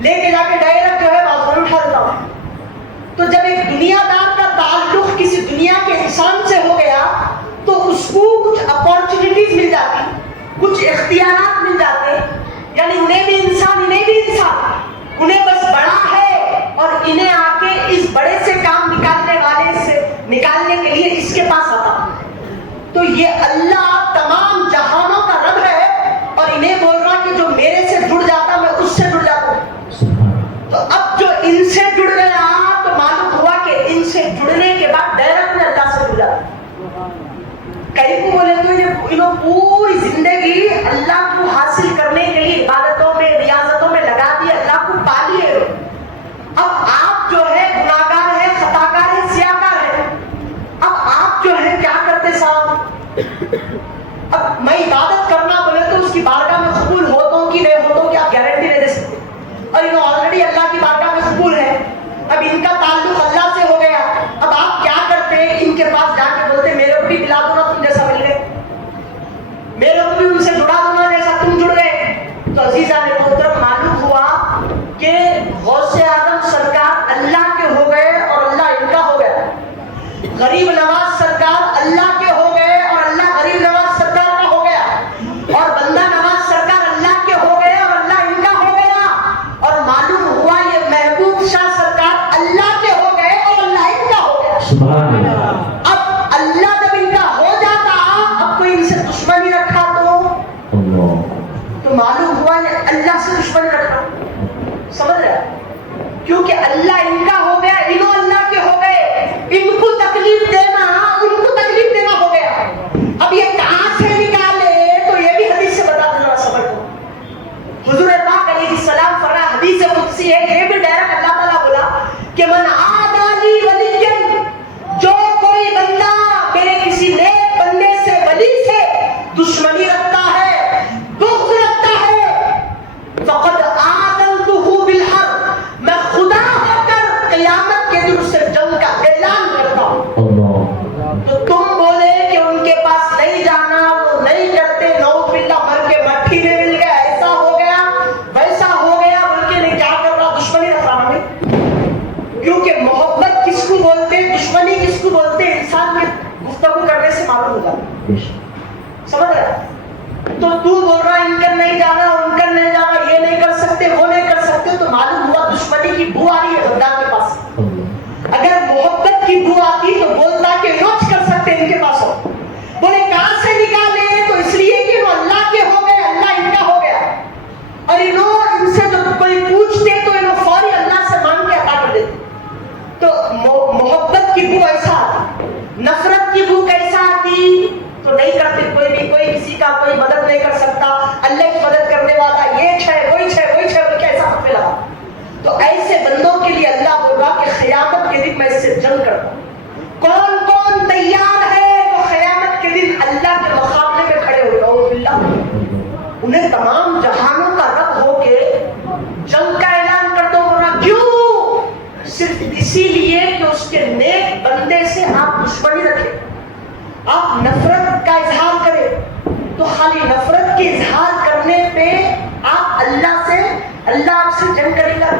لے کے جا کے ڈائریکٹ جو ہے بازار اٹھا دیتا ہوں. تو جب ایک دنیا دار کا تعلق کسی دنیا کے انسان سے ہو گیا تو اس کو کچھ اپارچونیٹیز مل جاتی, کچھ اختیارات مل جاتے. یعنی انہیں بھی انسان انہیں بھی انسان، انہیں بس بڑا ہے اور انہیں آ کے اس بڑے سے کام نکالنے کے لیے اس کے پاس آتا. تو یہ اللہ تمام جہانوں کا رب ہے اور انہیں بول رہا کہ جو میرے سے جڑ جاتا میں اس سے جڑ جاتا ہوں. تو اب جو ان سے جڑ گیا تو معلوم ہوا کہ ان سے جڑنے کے بعد ڈائریکٹ میں اللہ سے جڑ جاتا. کئی کو بولے تو انہوں پوری زندگی اللہ کو حاصل کرنے کے لیے عبادتوں میں ریاضتوں میں لگا دی، اللہ کو پا لیے. اب آپ جو ہے گناہگار ہے، خطاکار ہے، سیاہکار ہے. اب آپ جو ہے کیا کرتے صاحب؟ اب میں عبادت کرنا بولے تو اس کی بارگاہ میں قبول ہوتا ہوں کہ نہیں ہوتا ہوں کہ آپ گارنٹی نہیں دے سکتے. اور انہوں آلریڈی اللہ کی بارگاہ میں قبول ہے، اب ان کا تعلق اللہ سے ہو گیا. اب آپ کیا کرتے ہیں؟ ان کے پاس جا کے بولتے میرے کو بھی دلا دو نا تم جیسا مل گئے، میرے کو بھی ان سے جڑا دو نا جیسا تم جڑ گئے. تو عزیزان محترم معلوم ہوا کہ غوث اعظم سرکار اللہ کے ہو گئے اور اللہ ان کا ہو گیا. غریب نواز سرکار اللہ کے ہو گئے اور اللہ غریب نواز سرکار کا ہو گیا. اور بندہ نواز سرکار اللہ کے ہو گئے اور اللہ ان کا ہو گیا. اور معلوم ہوا یہ محبوب شاہ سرکار اللہ کے ہو گئے اور اللہ ان کا ہو گیا. سبحان اللہ. اب اللہ جب ان کا ہو جاتا، اب کوئی ان سے دشمنی رکھا تو معلوم ہوا یہ اللہ سے دشمنی رکھا. سمجھ رہے؟ کیونکہ اللہ ان کا ہو گیا، انہوں اللہ کے ہو گئے، ان کو تکلیف دینا ان کو تکلیف دینا ہو گیا. اب یہ کہاں سے نکالے؟ تو یہ بھی حدیث سے بتا دو ذرا سمجھ لو. حضور پاک علیہ السلام فرمایا، حدیث قدسی ہے، یہ بھی ڈائریکٹ اللہ تعالیٰ بولا کہ من عادی ولی، جو کوئی بندہ میرے کسی نیک بندے سے ولی سے دشمنی رکھتا ہے، بغض رکھتا ہے، فقد آذنتہ بالحرب، میں خدا ہو کر قیامت کے دن اس سے جنگ کا اعلان کرتا ہوں. تو تم بولے کہ ان کے پاس نہیں جانا، وہ نہیں کرتے، نعوذ باللہ مر کے مٹھی میں مل گیا، ایسا ہو گیا ویسا ہو گیا، بلکہ نہیں کیا کر رہا؟ دشمنی رکھ رہا ہمیں. کیونکہ محبت کس کو بولتے، دشمنی کس کو بولتے، انسان کے گفتگو کرنے سے معلوم ہو جاتا. سمجھ رہا؟ تو بول رہا ان کا نہیں جانا، ان کا نہیں جانا، یہ نہیں کر سکتے، وہ نہیں کر سکتے، تو معلوم ہوا دشمنی کی بو آ رہی ہے بندہ کے پاس. اگر محبت کی بو آتی تو بولتا کہ روز کر سکتے ان کے پاس ہو. بولے کہاں سے نکالے؟ تو اس لیے کہ وہ اللہ کے ہو گئے، اللہ ان کا ہو گیا. اور انہوں ان سے جو کوئی پوچھتے تو انہوں فوری اللہ سے مانگ کے عطا کر دیتے. تو محبت کی بو ایسا آتی. نفرت کی بو کیسا آتی؟ تو نہیں کرتے کوئی بھی، کوئی کسی کا کوئی مدد نہیں کر سکتا، اللہ کی مدد کرنے والا یہ ہے وہی ہے وہی ہے، وہ کیسا حق پہ لگا. تو ایسے بندوں کے لیے اللہ بول رہا کہ قیامت کے دن میں اس سے جنگ کرتا ہوں. کون کون تیار ہے تو قیامت کے دن اللہ کے مقابلے میں کھڑے ہو جاؤ باللہ؟ انہیں تمام جہانوں کا رب ہو کے جنگ کا اعلان کرتا ہوں. کیوں؟ صرف اسی لیے کہ اس کے نیک بندے سے آپ دشمنی رکھیں، آپ نفرت کا اظہار کریں. تو خالی نفرت کے اظہار کرنے پہ آپ اللہ آپ سے جنگ کرے گا.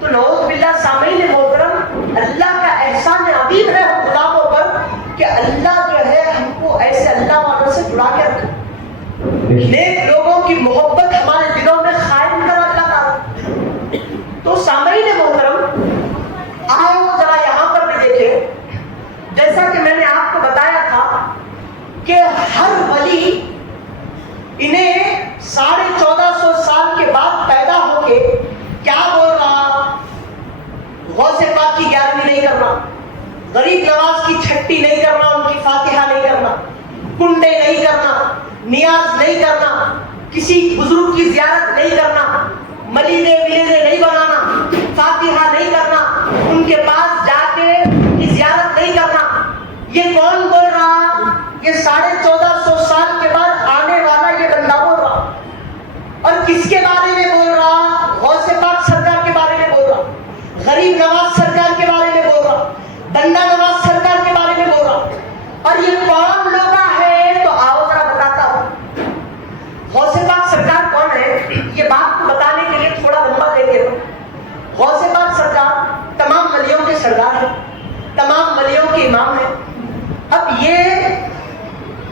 تو نعوذ باللہ سامعین محترم، اللہ کا احسان عظیم ہے ہم غلاموں پر کہ اللہ جو ہے ہم کو ایسے اللہ والوں سے جڑا کے رکھے. نیک لوگوں کی محبت ہمارے دلوں میں قائم کر اللہ تعالیٰ. تو سامعین محترم آؤ ذرا یہاں پر بھی دیکھیں، جیسا کہ میں نے آپ کو بتایا تھا کہ ہر ولی انہیں 1450 سال کے بعد پیدا ہو کے کیا بول رہا؟ غوث پاک کی 11ویں نہیں کرنا، غریب نواز کی چھٹی نہیں کرنا، ان کی فاتحہ نہیں کرنا، کنڈے نہیں کرنا، نیاز نہیں کرنا، کسی بزرگ کی زیارت نہیں کرنا، ملیدے ولیدے نہیں بنانا، فاتحہ نہیں کرنا، ان کے پاس جا کے ان کی زیارت نہیں کرنا. یہ کون بول رہا؟ یہ 1450 سال کے بعد آنے والا یہ بندہ بول رہا. اور کس کے بارے میں بول رہا؟ غوث پاک سرکار کے بارے میں بول رہا، غریب نواز سرکار کے بارے میں بول رہا، بندہ نواز سرکار کے بارے میں بول رہا. اور یہ کون لوگ ہے؟ تو آؤ ذرا بتاتا ہوں. غوث پاک سرکار کون ہے؟ یہ بات کو بتانے کے لیے تھوڑا لمبا لے کے. غوث پاک سرکار تمام ولیوں کے سردار ہیں، تمام ولیوں کے امام ہیں. اب یہ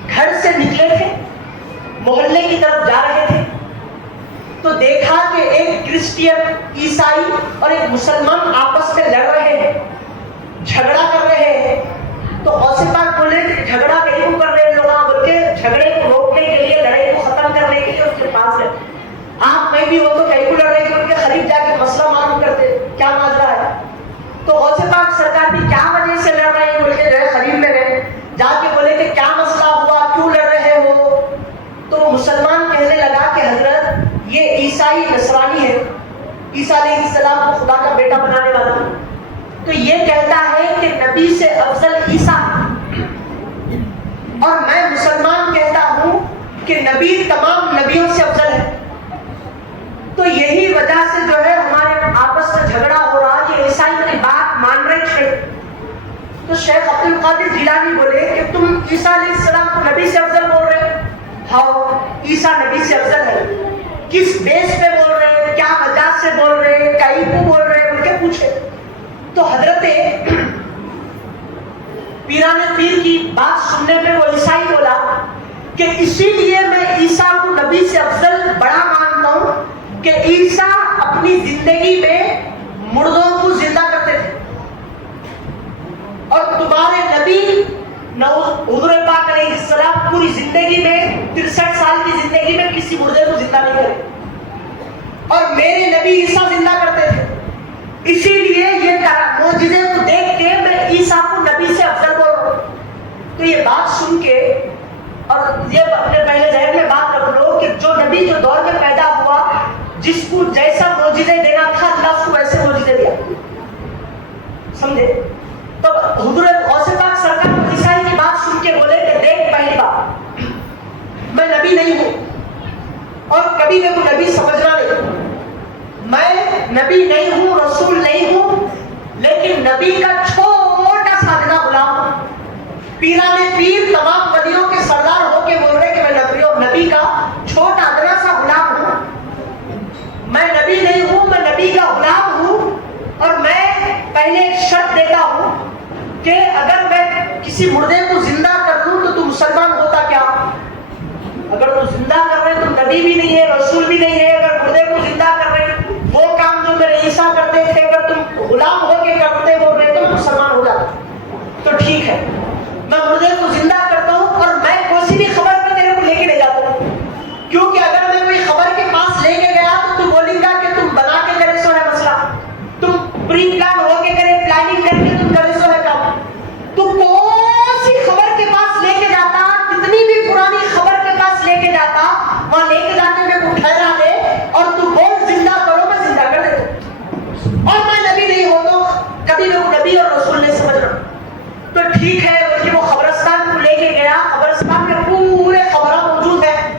گھر سے نکلے تھے، محلے کی طرف جا رہے تھے. دیکھا کہ ایک کرسچین عیسائی اور ایک مسلمان آپس میں لڑ رہے ہیں, جھگڑا کر رہے ہیں. تو غوث پاک بولے کہ جھگڑا کہیں کو کر رہے ہیں لوگ, بول کے جھگڑے کو روکنے کے لیے, لڑائی کو ختم کرنے کے لیے اس کے پاس ہے. آپ میں بھی ہو تو کہیں کو لڑ رہے کہ ان کے قریب جا کے مسئلہ معلوم کرتے کیا ماجرا ہے. تو غوث پاک سرکار بھی کیا وجہ سے لڑ رہے ہیں بول کے جو ہے قریب میں گئے, جا کے بولے کہ کیا مسئلہ ہوا, کیوں لڑ رہے ہو. تو مسلمان کہنے لگا کہ حضرت یہ عیسائی نصرانی ہے, عیسیٰ علیہ السلام کو خدا کا بیٹا بنانے والا, تو یہ کہتا ہے کہ نبی سے افضل عیسیٰ, اور میں مسلمان کہتا ہوں کہ نبی تمام نبیوں سے افضل ہے. تو یہی وجہ سے جو ہے ہمارے آپس میں جھگڑا ہو رہا, کہ عیسائی میری بات مان رہے تھے. تو شیخ عبد القادر جیلانی بولے کہ تم عیسیٰ علیہ السلام کو نبی سے افضل بول رہے, ہاں عیسیٰ نبی سے افضل ہے, کس بیس پہ بول رہے ہیں, کیا وجہ سے بول رہے ہیں, کہیں کو بول رہے ہیں بول کے پوچھے. تو حضرت پیران پیر کی بات سننے پہ وہ عیسائی بولا کہ اسی لیے میں عیسیٰ کو نبی سے افضل بڑا مانتا ہوں کہ عیسیٰ اپنی زندگی میں مردوں کو زندہ کرتے تھے, اور تمہارے نبی حضور پاک علیہ السلام پوری زندگی میں 63 سال کی زندگی میں کسی مردے کو زندہ نہیں کرے, اور میرے نبی عیسیٰ زندہ کرتے تھے. اسی لیے یہ معجزے کو دیکھ کے میں عیسیٰ کو نبی سے افضل بول رہا ہوں. تو یہ بات سن کے, اور یہ اپنے پہلے ذہن میں بات رکھ لو کہ جو نبی جو دور میں پیدا ہوا, جس کو جیسا معجزے دینا تھا اللہ اس کو ویسے معجزے دیا, سمجھے. تو حضور غوث پاک سرکار عیسائی کی بات سن کے بولے کہ دیکھ پہلی بات, میں نبی نہیں ہوں اور کبھی میرے کو نبی سمجھنا نہیں, میں نبی نہیں ہوں, رسول نہیں ہوں, لیکن نبی کا چھوٹا سا ادنا غلام ہوں. پیران پیر تمام ولیوں کے سردار ہو کے بول رہے کہ میں نبی کا چھوٹا ادنا سا غلام ہوں. میں نبی نہیں ہوں, میں نبی کا غلام ہوں, اور میں پہلے ایک شرط دیتا ہوں کہ اگر میں کسی مردے کو زندہ کر دوں تو مسلمان ہوتا کیا. اگر تو زندہ کر رہے تو نبی بھی نہیں ہے, رسول بھی نہیں ہے. اگر مردے کو زندہ کر رہے وہ کام جو میرے عیسیٰ کرتے تھے, اگر تم غلام ہو کے کرتے بول رہے تو مسلمان ہو جاتا. تو ٹھیک ہے, میں مردے کو زندہ کرتا ہوں, اور میں کوئی بھی خبر پہ تیرے کو لے کے لے جاتا ہوں, کیونکہ اگر میں کوئی خبر کے پاس لے کے گیا تو بولے گا کہ تم بنا کے کرے سو ہے مسئلہ, تم پری پلان ہو کے کرے, پلاننگ کر کے تم کرے سو ہے کام. تو کون سی خبر کے پاس لے کے جاتا, کتنی بھی پرانی خبر کے پاس لے کے جاتا, وہاں لے کے جاتے میں کو ٹھہرا دے اور تو بول زندہ کرو, میں زندہ کر دیتا, اور میں نبی نہیں ہو تو کبھی میں کو نبی اور رسول نہیں سمجھ رہا. تو ٹھیک ہے, وہ قبرستان کو لے کے گیا, قبرستان میں پورے خبریں موجود ہیں.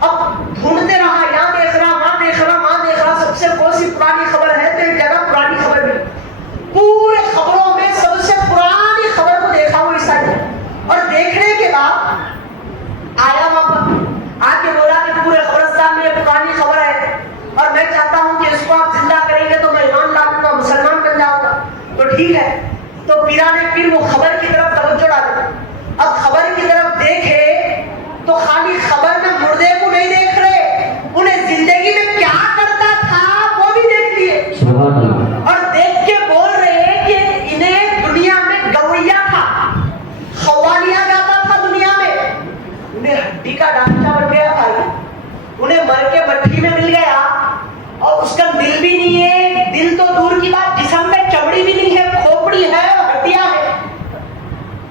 اب ڈھونڈتے رہا, یہاں دیکھ رہا, وہاں دیکھ رہا, وہاں دیکھ رہا, سب سے کون سی پرانی خبر ہے تو ایک جگہ پرانی خبر ملی. پورے خبروں میں سب سے پرانی خبر کو دیکھا وہ عیسائی, اور دیکھنے کے بعد آیا وہاں پر آ کے بولا کہ پورے قبرستان میں پرانی خبر ہے, اور میں چاہتا ہوں کہ اس کو آپ زندہ کریں گے تو میں ایمان لا دوں گا, مسلمان بن جاؤں گا. تو ٹھیک ہے, تو پیران پیر وہ خبر کی طرف توجہ ڈالے. اب خبر کی طرف دیکھے تو خالی خبر میں مردے کو نہیں دیکھ رہے, انہیں زندگی میں کیا کرتا تھا وہ بھی دیکھ لیے, اور دیکھ کے بول رہے کہ انہیں دنیا میں گویا تھا, خوالیا جاتا تھا دنیا میں, انہیں ہڈی کا ڈھانچہ بن گیا بھائی, انہیں مر کے مٹی میں مل گیا, اور اس کا دل بھی نہیں ہے, دل تو دور کی بات جسم میں چمڑی بھی نہیں ہے, کھوپڑی ہے اور ہڈیاں ہے.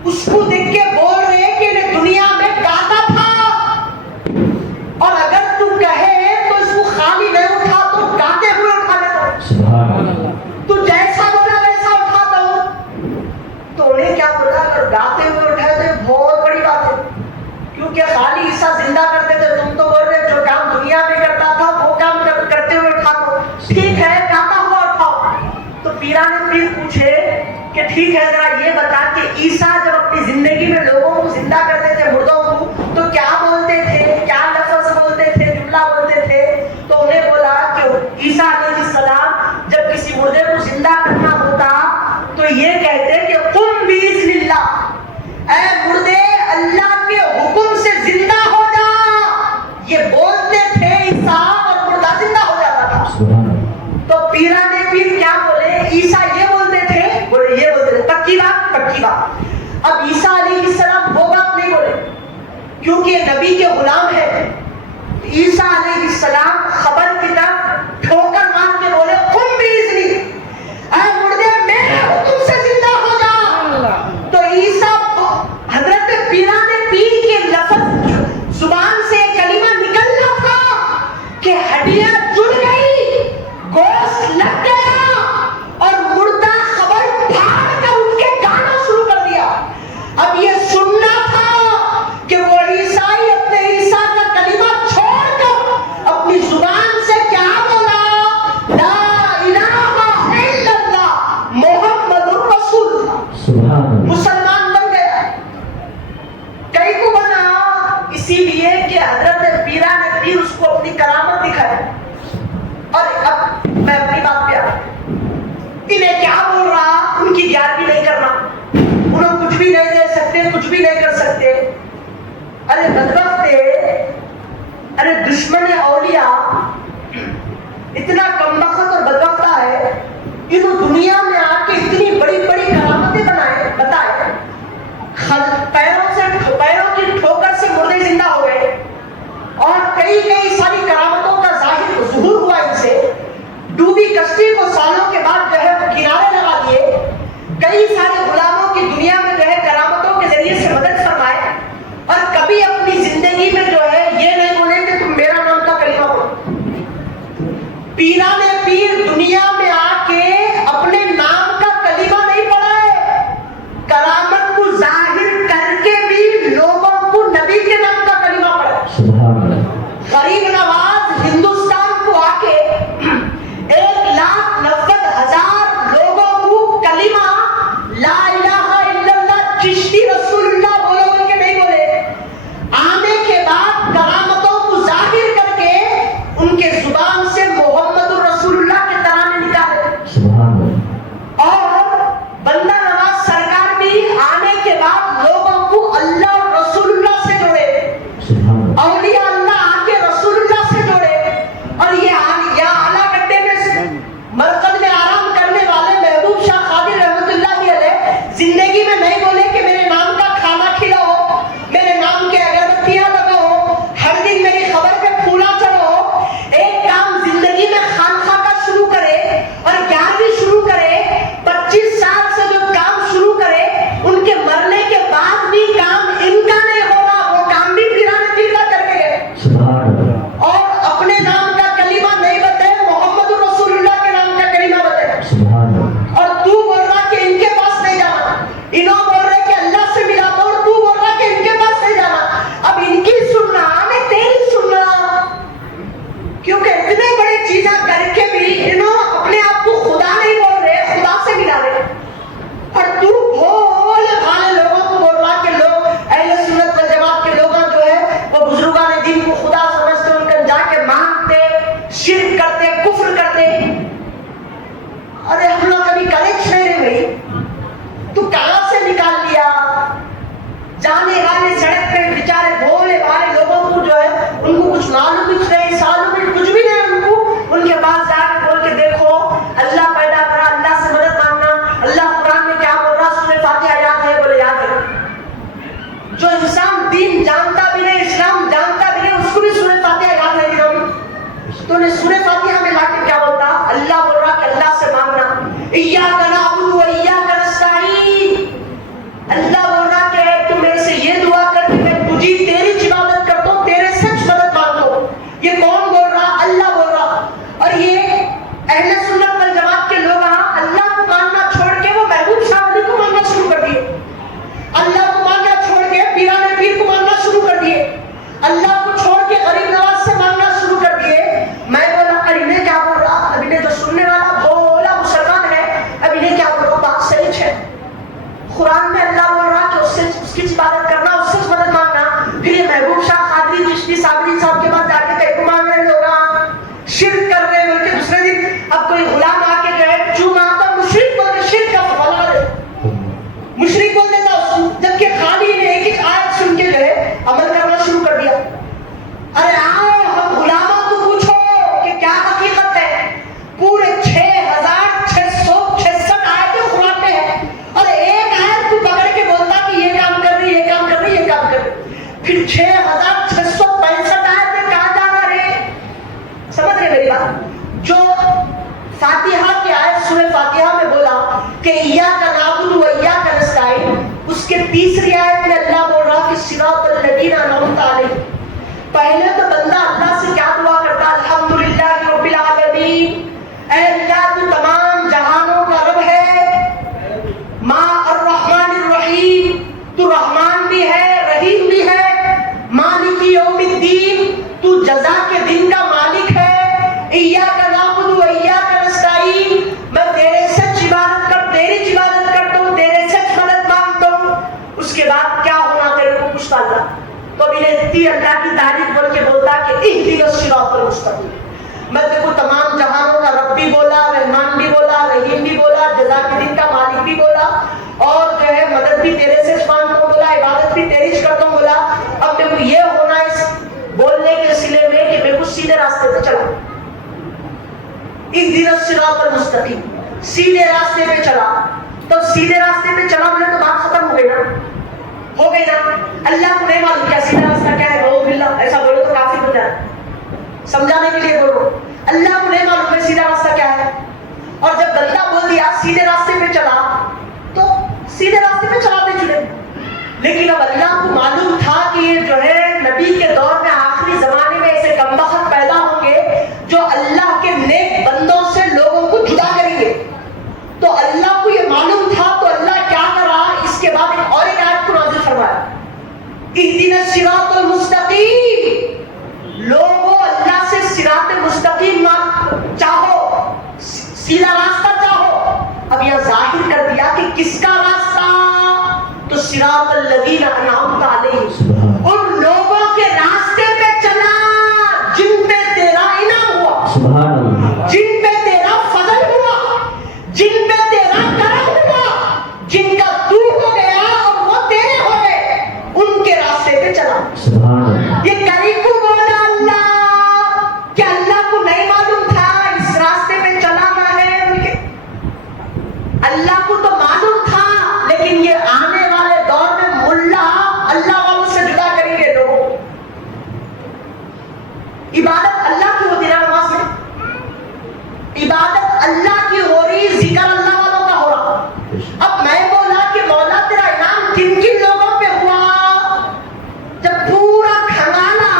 اس کو دیکھ کے بول رہے کہ انہیں دنیا میں گاتا تھا, اور اگر تو کہے تو اس کو خالی نہیں اٹھا تو گاتے ہوئے اٹھا لیتا, تو جیسا بولا ویسا اٹھاتا ہوں. تو انہیں کیا بولا, اگر گاتے ہوئے اٹھائے تو بہت بڑی بات ہے, کیونکہ خالی عیسیٰ زندہ کرتے تھے, تم تو بول رہے جو کام دنیا میں کرتا تھا وہ کام کرتے ہوئے اٹھا دو. ٹھیک ہے, گاتا ہوا اٹھاؤ. تو پیران پیر پوچھے کہ ٹھیک ہے, ذرا یہ بتا کہ عیسیٰ جب اپنی زندگی میں لوگوں کو زندہ کرتے تھے, مردوں کو, تو کیا بولتے تھے, کیا لفظ بولتے تھے, جملہ بولتے تھے. تو انہیں بولا کہ عیسیٰ علیہ السلام جب کسی مردے کو زندہ کرنا ہوتا تو یہ کہتے کہ قم بإذن اللہ, اے مردے اللہ کے حکم سے زندہ ہو جا. یہ بولتے تھے عیسیٰ, اور مردہ زندہ ہو تو پیران پیر کیا بولے؟ عیسیٰ یہ بولتے تھے، بولے یہ بولتے تھے، پکی بات پکی بات. اب عیسیٰ علیہ السلام وہ بات نہیں بولے کیونکہ یہ نبی کے غلام ہے. عیسیٰ علیہ السلام خبر کی طرف ٹھوکر مار کے بولے قم بإذنی، اے مردے میں ہوں تم سے زندہ ہو جا. تو عیسیٰ حضرت پیران پیر کے لفظ زبان سے کلمہ نکلنا تھا کہ ہڈیاں جڑ گئی، گوشت لگ گیا اور مردہ خبر پھاڑ کر ان کے گانا شروع کر دیا. اب یہ سننا تھا کہ وہ عیسائی اپنے عیسیٰ کا کلمہ چھوڑ کر اپنی زبان سے کیا بولا؟ لا الہ الا اللہ محمد رسول اللہ. مسلمان بن گیا. کئی کو بنا؟ اسی لیے کہ حضرت پیران پیر اس کو اپنی کرامت دکھائے. اور اب میں اپنی بات پہ آتا ہوں. انہیں کیا بول رہا؟ ان کی گیارہویں نہیں کرنا، انہیں کچھ بھی نہیں دے سکتے، کچھ بھی نہیں کر سکتے. ارے بدبخت، ارے دشمن اولیاء اتنا کم وقت اور بدبختہ ہے، انہوں دنیا میں آ کے اتنی بڑی بڑی کرامتیں بتائے. پیروں کی ٹھوکر سے مردے زندہ ہو گئے اور کئی ساری کرامتوں کا ظہور ہوا ان سے. ڈوبی کشتی کو سالوں کے بعد جو ہے کنارے لگا دیے. کئی سارے غلاموں کی دنیا میں جو ہے کرامتوں کے ذریعے سے مدد فرمائے اور کبھی اپنی زندگی میں جو ہے یہ نہیں بولے کہ تم میرا نام کا کلمہ پڑھو. پیران پیر دنیا میں آ کے اپنے نام کا کلمہ نہیں پڑھا ہے، کرامت کو ظاہر کر کے بھی لوگوں کو نبی کے نام کا کلمہ پڑھا. غریب نواز ہندوستان کو آ کے 1,90,000 لوگوں کو کلمہ لا الہ الا اللہ چشتی رسول اللہ بولو بول کے نہیں بولے. آنے کے بعد کرامتوں کو ظاہر کر کے ان کے زبان سے محمد رسول اللہ کے ترانے نکالے. اور بندہ نواز سرکار بھی آنے کے بعد لوگوں کو اللہ اور رسول اللہ سے جوڑے، اولیاء اللہ آ کے رسول اللہ سے جوڑے. اور یہ اعلیٰ گڈھے میں مرکز میں آرام کرنے والے محبوب شاہ قادر رحمۃ اللہ علیہ زندگی میں نہیں بولے کہ میرے نام کا کھانا کھلاؤ، میرے نام کے اگربتیاں لگاؤ، ہر دن میری خبر پہ پھولا چڑھو. ایک کام زندگی میں خانقاہ کا شروع کرے اور 11ویں شروع کرے. 25 سال سے جو کام شروع کرے ان کے مرنے کے بعد بھی کام ان کا نہیں ہوگا، وہ کام بھی پیران پیر کا کر کے گئے. اور اپنے نام کا کلمہ نہیں بتائے، محمد رسول اللہ کے نام کا کلمہ پہلے تو بندہ اللہ سے کیا دعا کرتا؟ الحمدللہ رب العالمین، اے اللہ تو تمام جہانوں کا رب ہے، ماں الرحمن الرحیم، تو رحمان بھی ہے رحیم بھی ہے، مالک یوم الدین، تو جزا کے دن کا مالک ہے، ایاک نعبد و ایاک نستعین، میں تیرے سچ عبادت کرتا ہوں، تیرے سچ مدد مانگتا ہوں۔ اس کے بعد کیا ہونا تیرے کو پوچھتا اللہ، تو ابھی نے اتنی اللہ کی تعریف بول کے بولتا کہ اہدنا الصراط المستقیم، میں تیرے کو تمام جہانوں کا رب بھی بولا، رحمان بھی بولا، رحیم بھی بولا، جزا کے دن کا مالک بھی بولا، اور جو ہے مدد بھی تیرے سے مانگتا ہوں بولا، عبادت بھی تیری سے کرتا ہوں بولا۔ اب میرے کو یہ ہونا ہے اس بولنے کے سلے میں کہ میرے کو سیدھے راستے پہ چلا، اہدنا الصراط المستقیم، سیدھے راستے پہ چلا۔ تو سیدھے راستے پہ چلا بولے تو بات ختم ہو گئی نا، ہو گئی نا۔ اللہ کو نہیں معلوم کیا سیدھا راستہ کیا ہے، نعوذ باللہ، ایسا بولے تو کافی ہو جائے، سمجھانے کے لیے بولو، اللہ کو نہیں معلوم ہے سیدھا راستہ کیا ہے۔ اور جب بندہ بول دیا سیدھے راستے پہ چلا تو سیدھے راستے پہ چلاتے چلے، لیکن اب اللہ کو معلوم تھا کہ یہ جو ہے نبی کے دور میں آخری زمانے میں ایسے کمبخت پیدا ہوں گے جو اللہ کے نیک بندوں سے لوگوں کو جدا کریں گے۔ تو اللہ کو یہ معلوم تھا، تو اللہ کیا کرا، اس کے بعد ایک اور ایک آیت کو نازل فرمایا، اہدنا الصراط المستقیم، لوگوں اللہ سے صراط مستقیم چاہو، سیدھا راستہ چاہو۔ اب یہ ظاہر کر دیا کہ کس کا راستہ، تو صراط الذین انعمت علیہم، ان لوگوں کے راستے پہ چلا جن پہ تیرا انعام ہوا، سبحان اللہ، جن پہ تیرا فضل ہوا، جن پہ تیرا کرم ہوا، جن کا تو ہو گیا اور وہ تیرے ہو گئے، ان کے راستے پہ چلا۔ سبحان اللہ، یہ کری کو بولا اللہ، کہ اللہ کو نہیں معلوم تھا اس راستے پہ چلانا ہے ان کے، اللہ کو تو معلوم تھا، لیکن یہ آنے والے دور میں ملا اللہ والوں سے جدا کریں گے لوگوں۔ عبادت اللہ کی ہوتی ہے نماز میں، عبادت اللہ کی ہو رہی، ذکر اللہ والوں کا ہو رہا۔ اب میں بولا کہ مولا تیرا انعام کن کن لوگوں پہ ہوا، جب پورا کھنگانا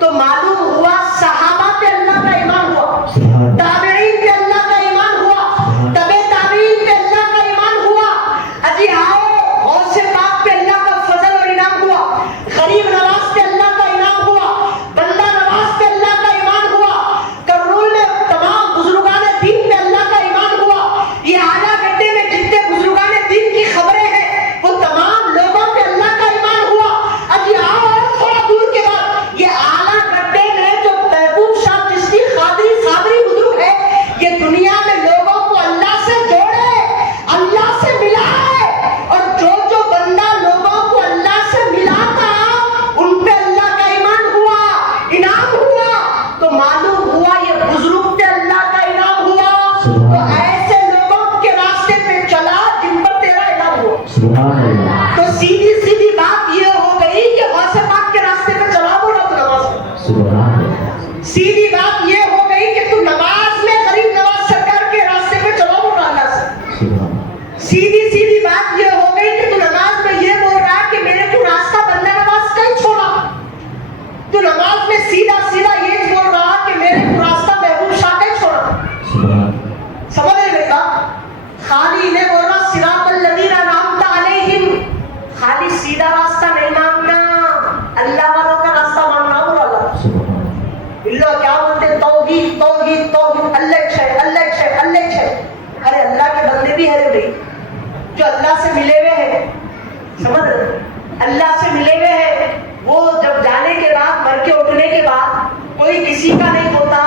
تو معلوم ہوا صحابہ پہ اللہ کا ایمان ہوا، تابعین پہ اللہ کا ایمان ہوا، تبع تابعین پہ اللہ کا ایمان ہوا، اجی آؤ غوث پاک پہ اللہ کا فضل اور انعام ہوا، غریب نواز پہ اللہ کا انعام ہوا، بندہ نواز پہ اللہ کا ایمان ہوا، کرنول میں تمام بزرگان دین پہ اللہ کا ایمان ہوا، یہ اعلیٰ گڈھے میں جتنے بزرگان دین کی خبریں ہیں وہ تمام لوگوں پہ اللہ کا ایمان ہوا۔ اب یہ آؤ اور تھوڑا دور کے بعد یہ اعلیٰ گڈھے میں جو محبوب شاہ چشتی قادری صابری بزرگ ہے، یہ دنیا میں لوگوں کو اللہ سے جوڑے، اللہ سے ملائے، اور جو جو بندہ لوگوں کو اللہ سے ملاتا ان پہ اللہ کا ایمان ہوا، انعام ہوا، تو معلوم ہوا یہ بزرگ پہ اللہ کا انعام ہوا، تو ایسے لوگوں کے راستے پہ چلا جن پر تیرا انعام ہوا۔ سبحان اللہ، تو سیدھی سیدھی بات یہ ہو گئی کہ غوث پاک کے راستے پہ چلا بولا تو نماز میں، سبحان اللہ، سیدھی بات یہ ہو گئی کہ تو نماز میں غریب نواز سرکار کے راستے پہ چلا بول رہا اللہ سے، سبحان اللہ، سیدھی سیدھی بات یہ ہو گئی کہ تو نماز میں یہ بول رہا کہ میرے کو راستہ بندہ نواز کا ہی چھوڑا، تو نماز میں سیدھا سیدھا یہ بول رہا کہ میرے کو راستہ محبوب شاہ کا ہی چھوڑا۔ سبحان اللہ، سمجھ رہے بیٹا، خالی انہیں بول رہا صراط الذین انعمت علیہم، خالی سیدھا راستہ نہیں مانگنا، اللہ والوں کا راستہ مانگنا بولا اللہ۔ سبحان اللہ، اللہ کیا بولتے ہیں؟ توحید توحید توحید، اللہ ہے اللہ ہے اللہ ہے۔ ارے اللہ کے بندے بھی ہے رے بھائی جو اللہ سے ملے ہوئے ہیں، سمجھ رہے، اللہ سے ملے ہوئے ہیں، وہ جب جانے کے بعد مر کے اٹھنے کے بعد کوئی کسی کا نہیں ہوتا،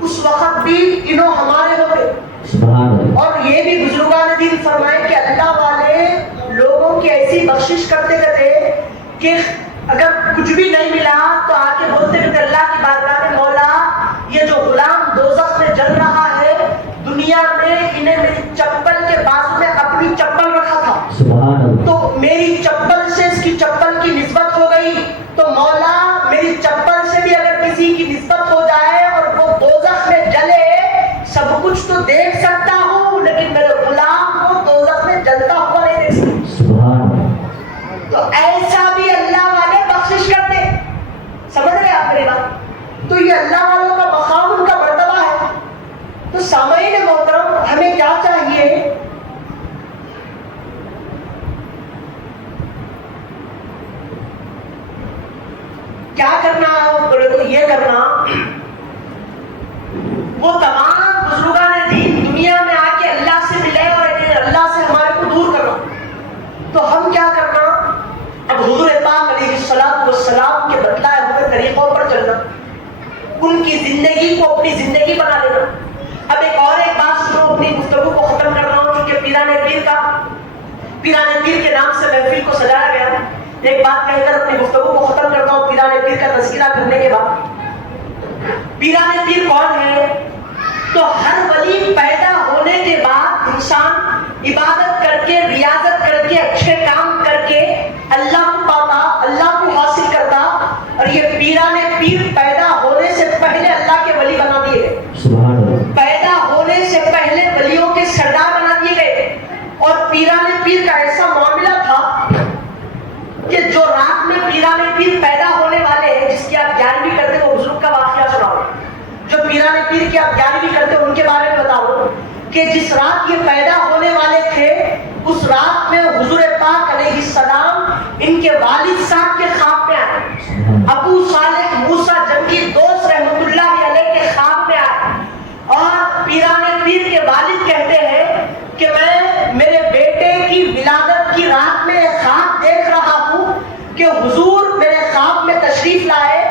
اس وقت بھی انہوں ہمارے ہوتے۔ سبحان اللہ، اور یہ بھی بزرگان دین فرمائے کہ اللہ والے لوگوں کی ایسی بخشش کرتے رہتے کہ اگر کچھ بھی نہیں ملا تو آ کے بولتے رہتے اللہ کی بارگاہ میں، مولا یہ جو غلام دوزخ میں جل رہا ہے، دنیا میں انہیں میری چپل کے بازو میں اپنی چپل رکھا تھا، سبحان اللہ، تو میری چپل سے اس کی چپل کی نسبت ہو گئی، تو مولا میری چپل سے بھی اگر کسی کی نسبت ہو جائے اور وہ دوزخ میں جلے، سب کچھ تو دیکھ سکتا ہوں لیکن میرے غلام کو دوزخ میں جلتا ہوا نہیں دیکھ سکتا۔ سبحان اللہ، تو ایسا بھی اللہ والے بخشش کرتے، سمجھ رہے یہ اللہ والوں کا مقام، ان کا مرتبہ ہے. تو سامعین محترم، ہمیں کیا چاہیے؟ کیا کرنا؟ یہ کرنا، وہ تمام بزرگان دین دنیا میں آ کے اللہ سے ملے اور اللہ سے ہمارے کو دور کرنا. تو ہم کیا کرنا؟ اب حضور پاک علیہ الصلوۃ والسلام کے بتلائے ہوئے طریقوں پر چلنا، ان کی زندگی کو اپنی زندگی بنا لینا. اب ایک بات سنو، اپنی گفتگو کو ختم کر رہا ہوں کیونکہ پیران پیر کے نام سے محفل کو سجایا گیا. ایک بات کہہ کر اپنی گفتگو کو ختم کرتا ہوں. پیران پیر کا تذکرہ کرنے کے بعد، پیران پیر کون ہے؟ تو ہر ولی پیدا ہونے کے بعد انسان عبادت کر کے، ریاضت کر کے، اچھے کام کر کے اللہ کو پاتا، اللہ کو حاصل کرتا. اور یہ پیران پیر پیدا ہونے سے پہلے اللہ کے ولی بنا دیے گئے. سبحان اللہ. پیدا ہونے سے پہلے ولیوں کے سردار بنا دیے گئے. اور پیران پیر کا ایسا معاملہ تھا کہ جو رات میں پیران پیر پیدا ہونے والے ہیں، جس کی آپ 11ویں کرتے وہ بزرگ کا واقعہ سناؤ. جو پیران پیر کی آپ 11ویں کرتے ان کے بارے میں بتاؤ کہ جس رات یہ پیدا ہونے والے تھے، اس رات میں حضور پاک علیہ السلام ان کے والد صاحب کے خواب میں آئے. ابو صالح موسیٰ جنگی دوست رحمت اللہ علیہ کے خواب میں آئے. اور پیران پیر کے والد کہتے ہیں کہ میں میرے بیٹے کی ولادت کی رات میں خواب دیکھ رہا ہوں کہ حضور میرے خواب میں تشریف لائے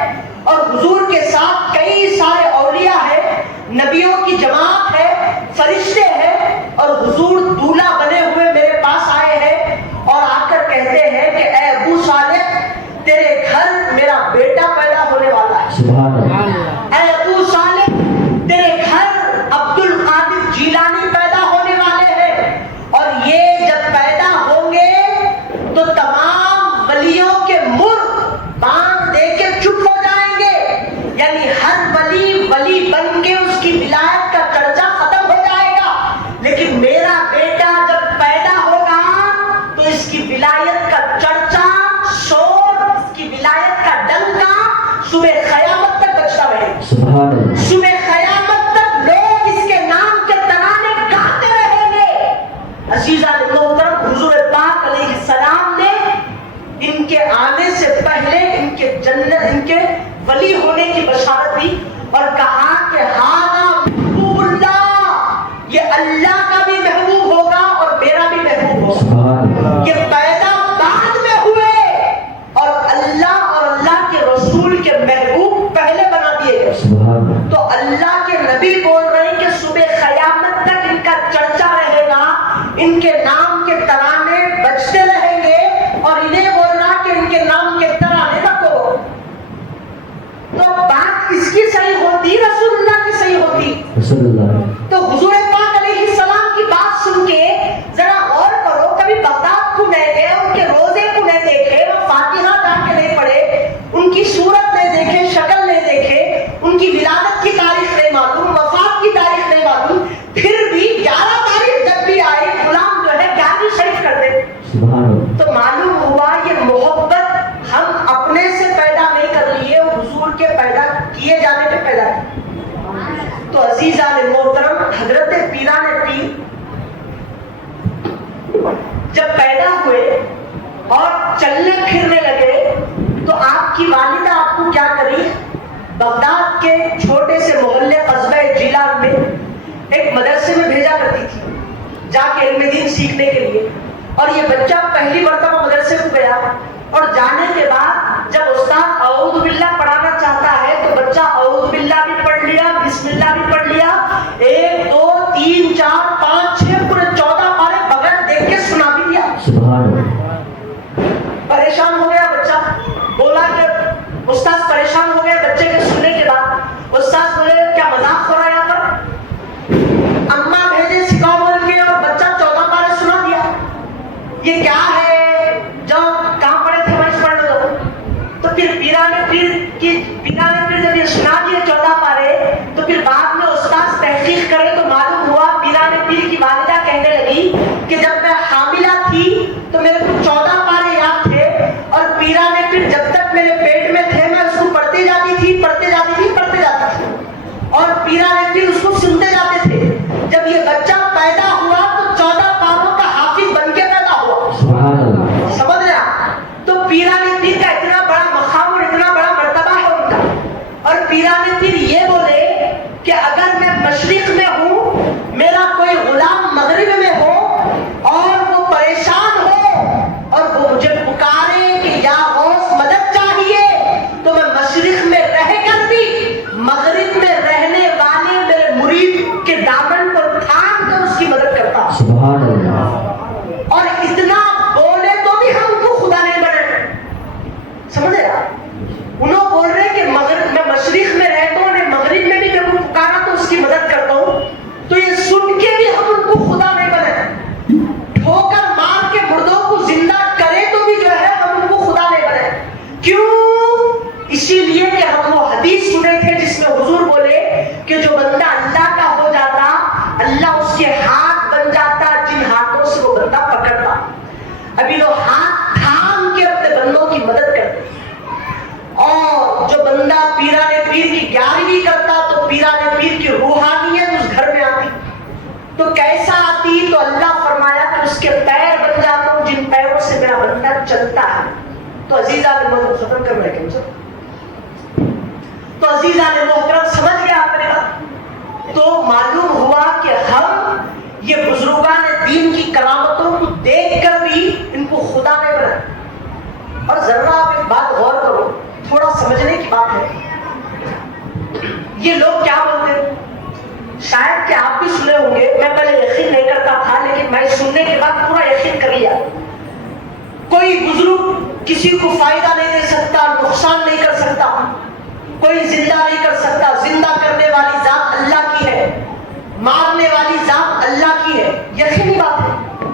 اور حضور کے ساتھ کئی سارے اولیاء ہیں، نبیوں کی جماعت ہے، فرشتے ہیں، اور حضور دولہا بنے ہوئے میرے پاس آئے ہیں اور آ کر کہتے ہیں کہ اے ابو صالح، تیرے گھر میرا بیٹا پیدا ہونے والا ہے. سبحان اللہ. اے ابو صالح، تیرے گھر عبد القادر جیلانی پیدا ہونے والے ہیں، اور یہ جب پیدا ہوں گے تو تمام ولیوں کے مر باندھ دے کے چپ ہو جائیں گے. یعنی ہر ولی بن کے اس کی ولایت کا چرچا ختم ہو جائے گا. لیکن میرا بیٹا جب پیدا ہوگا تو اس کی ولایت کا چرچا، شور، اس کی ولایت کا ڈنکا صبح قیامت تک بجتا رہے گا. سبحان اللہ. صبح قیامت تک لوگ اس کے نام کے ترانے گاتے رہیں گے. عزیزان محترم، حضور پاک علیہ السلام نے ان کے آنے سے پہلے ان کے جنت، ان کے ولی ہونے کی بشارت دی اور کہا کہ ہاذا محبوب اللہ، یہ اللہ کا بھی محبوب ہوگا اور میرا بھی محبوب ہوگا. سبحان اللہ. کہ پیدا بعد میں ہوئے اور اللہ اور اللہ کے رسول کے محبوب پہلے بنا دیے گئے. سبحان اللہ. تو اللہ کے نبی بول رہے ہیں کہ صبح قیامت تک ان کا چرچا رہے گا، ان کے نام کے ترانے بجتے رہیں گے، اور انہیں بولنا کہ ان کے نام کے ترانے رکھو. تو بات اس کی صحیح ہوتی، رسول اللہ کی صحیح ہوتی. رسول اللہ. تو حضور پاک علیہ السلام کی بات سن کے ذرا غور کرو. کبھی بغداد کو نہیں گئے، ان کے روزے کو نہیں دیکھے، وہ فاتحہ جا کے نہیں پڑھے، ان کی صورت نہیں دیکھے، شکل نہیں دیکھے، ان کی ولادت کی تاریخ نہیں معلوم، وفات کی تاریخ نہیں معلوم، پھر بھی 11 تاریخ جب بھی آئی غلام جو ہے 11ویں شریف کر دے. سبحان اللہ. تو معلوم ہوا یہ محبت ہم اپنے سے پیدا نہیں کر لیے، حضور کے پیدا کیے جانے پہ پیدا کی. تو عزیزان محترم، حضرت پیران پیر جب پیدا ہوئے اور چلنے پھرنے لگے تو آپ کی والدہ آپ کو کیا کری؟ بغداد کے چھوٹے سے محلے قصبہ جیلان میں ایک مدرسے میں بھیجا کرتی تھی جا کے علم دین سیکھنے کے لیے. اور یہ بچہ پہلی مرتبہ مدرسے کو گیا اور جانے کے بعد جب استاد اعوذ باللہ پڑھانا چاہتا ہے تو بچہ اعوذ باللہ بھی پڑھ لیا، بسم اللہ بھی پڑھ لیا، 1 2 3 4 5 6 پورے 14 پارے بغیر دیکھ کے سنا بھی دیا. سبحان اللہ. پریشان ہو گیا بچہ، بولا کہ استاد پریشان ہو گئے بچے کے سننے کے بعد. استاد بولے کیا مذاق ہو رہا ہے یہاں پر؟ اماں بھیجے سکھاؤ بول کے اور بچہ 14 پارے سنا دیا. یہ کیا ہے؟ جو کہاں پڑے تھے وہیں پڑھ لو. تو پھر پیران پیر جب یہ سنا دیے 14 پارے تو پھر بعد میں استاد تحقیق کرے تو معلوم ہوا پیران پیر کی والدہ کہنے لگی کہ جب میں حاملہ تھی تو میرے کو 14 پارے یاد تھے، اور پیران پیر جب تک میرے پیٹ میں تھے میں اس کو پڑھتے جاتی تھی. جب یہ بچہ پیدا ہوا تو 14 پاروں کا حافظ بن کے پیدا ہوا. سبحان اللہ. سمجھ رہے آپ؟ تو پیران پیر کا اتنا بڑا مقام اور اتنا بڑا مرتبہ ہے ان کا. اور پیران پیر یہ بولے کہ اگر میں مشرق میں ہوں, میرا کوئی غلام مغرب میں ہو اور وہ پریشان ہو اور وہ مجھے پکارے کہ یا غوث مدد چاہیے, تو میں مشرق میں رہ کر بھی مغرب میں رہنے والے میرے مرید کے دامن کو تھام کر اس کی مدد کرتا ہوں. سبحان اللہ. اور اتنا بولے تو بھی ہم کو خدا نہیں بنے. سمجھے آپ؟ انہوں بول رہے کہ مغرب میں مشرق میں رہتا ہوں, مغرب میں بھی جب وہ پکارا تو اس کی مدد کرتا ہوں. تو یہ سن کے بھی ہم ان کو خدا نہیں بنے. ٹھوکر مار کے مردوں کو زندہ کرے تو بھی جو ہے ہم ان کو خدا نہیں بنے. کیوں؟ اسی لیے کہ ہم وہ حدیث سنے تھے جس میں حضور بولے کہ جو بندہ اللہ کا ہو جاتا, اللہ اس کے ہاتھ بن جاتا جن ہاتھوں سے وہ بندہ پکڑتا. ابھی لوگ ہاتھ تھام کے اپنے بندوں کی مدد کرتے. اور جو بندہ پیران پیر کی 11ویں کرتا تو پیران پیر کی روحانیت اس گھر میں آتی. تو کیسا آتی؟ تو اللہ فرمایا کہ اس کے پیر بن جاتا ہوں جن پیروں سے میرا بندہ چلتا ہے. تو عزیزان محترم ختم کر رہے ہیں. تو عزیزان محترم سمجھ گیا آپ نے بات؟ تو معلوم ہوا کہ ہم یہ بزرگان دین کی کرامتوں کو دیکھ کر بھی ان کو خدا نہیں بنا. اور ذرا آپ ایک بات غور کرو, تھوڑا سمجھنے کی بات ہے. یہ لوگ کیا بولتے ہیں, شاید کہ آپ بھی سنے ہوں گے, میں پہلے یقین نہیں کرتا تھا لیکن میں سننے کے بعد پورا یقین کر لیا. کوئی بزرگ کسی کو فائدہ نہیں دے سکتا, نقصان نہیں کر سکتا, کوئی زندہ نہیں کر سکتا. زندہ کرنے والی ذات اللہ کی ہے, مارنے والی ذات اللہ کی ہے, یقینی بات ہے.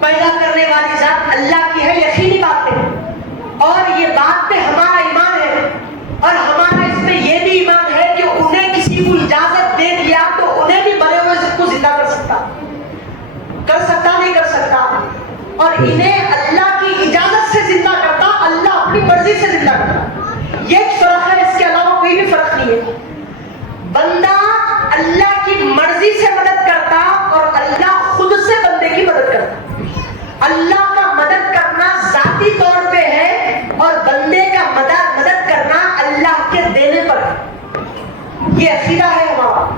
پیدا کرنے والی ذات اللہ کی ہے, یقینی بات ہے. اور یہ بات پہ ہمارا ایمان ہے, اور ہمارا اس پہ یہ بھی ایمان ہے کہ انہیں کسی کو اجازت دے دیا تو انہیں بھی مرے ہوئے کو زندہ کر سکتا نہیں کر سکتا. اور انہیں اللہ کی اجازت سے زندہ کرتا, اللہ اپنی مرضی سے زندہ کرتا. یہ ایک فرق ہے, اس کے علاوہ کوئی بھی فرق نہیں ہے. بندہ اللہ کی مرضی سے مدد کرتا اور اللہ خود سے بندے کی مدد کرتا. اللہ کا مدد کرنا ذاتی طور پہ ہے اور بندے کا مدد کرنا اللہ کے دینے پر ہے. یہ عقیدہ ہے ہمارا.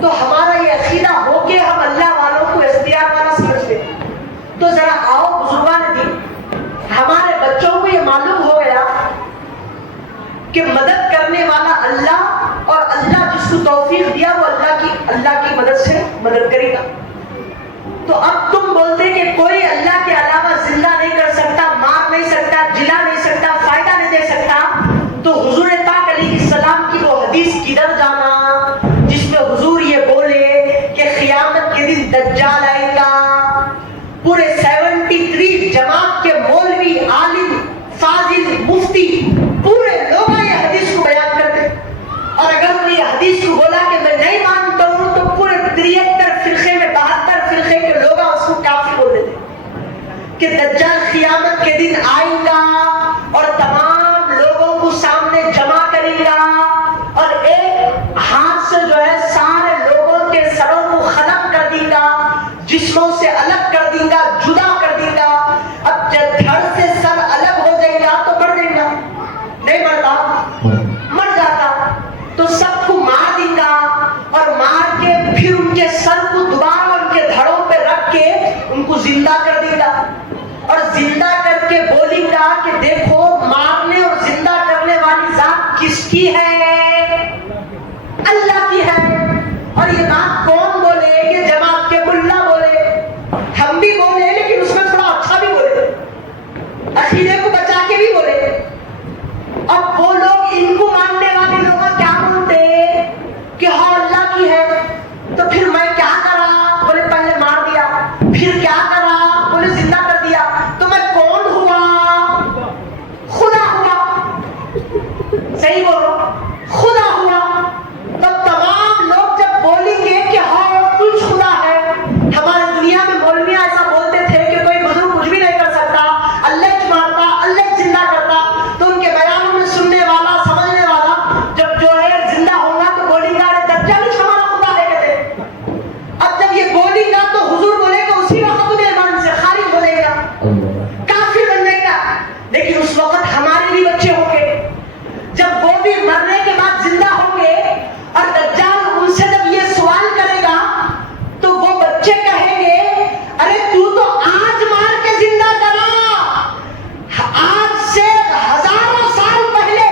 تو ہمارا یہ عقیدہ ہو کے ہم اللہ والوں کو اختیار والا سمجھتے ہیں. تو ذرا آؤ بزرگان دین, ہمارے بچوں کو یہ معلوم ہو گیا کہ مدد کرنے والا اللہ, اور اللہ جس کو توفیق دیا وہ اللہ کی مدد سے مدد کرے گا. تو اب تم بولتے کہ کوئی اللہ کے علاوہ زندہ نہیں کر سکتا, مار نہیں سکتا, جلا نہیں سکتا, فائدہ نہیں دے سکتا. تو حضور پاک علیہ السلام کی وہ حدیث کدھر جانا جس میں حضور یہ بولے کہ قیامت کے دن دجال آئے گا, پورے 73 جماعت کے مولوی, عالم, فاضل, مفتی پورے لوگ یہ حدیث کو بیان کرتے. اور اگر وہ یہ حدیث کو بولا کہ میں نہیں مانتا ہوں تو پورے 73 فرقے میں 72 فرقے کے لوگ اس کو کافر بول دیتے کہ دجال قیامت کے دن آئے گا اور تمام لوگوں کو سامنے جمع کرے گا اور ایک ہاتھ سے جو ہے سارے لوگوں کے سروں کو ختم کر دے گا, جسموں سے الگ کر دے گا, جدا کر دے گا. اب جب دھڑ سے سر الگ ہو جائے گا تو مر جائے گا, نہیں مرتا, مر جاتا. تو سب کو مار دے گا اور مار کے پھر ان کے سر کو دوبارہ ان کے دھڑوں پہ رکھ کے ان کو زندہ کر دے گا. اور زندہ کر کے بولے گا کہ دیکھو مارنے اور زندہ کرنے والی ذات کس کی ہے؟ اللہ کی ہے. اور یہ بات کون بولے؟ یہ جماعت کے ملا بولے, ہم بھی بولے لیکن اس میں تھوڑا اچھا بھی بولے, عقیدے کو بچا کے بھی بولے. اب وہ لوگ ان کو ماننے والے لوگ کیا بولتے کہ ہاں اللہ کی ہے. تو پھر میں کیا کرا؟ بولے پہلے مار دیا, پھر کیا کرا؟ بولے زندہ کر دیا. تو میں کون ہوا؟ خدا ہوا. صحیح بول رہا ہوں. وقت ہمارے بھی بچے ہوں گے، جب وہ بھی مرنے کے بعد زندہ ہوں گے اور دجال ان سے جب یہ سوال کرے گا تو وہ بچے کہیں گے ارے تو آج مار کے زندہ کرا، آج سے ہزاروں سال پہلے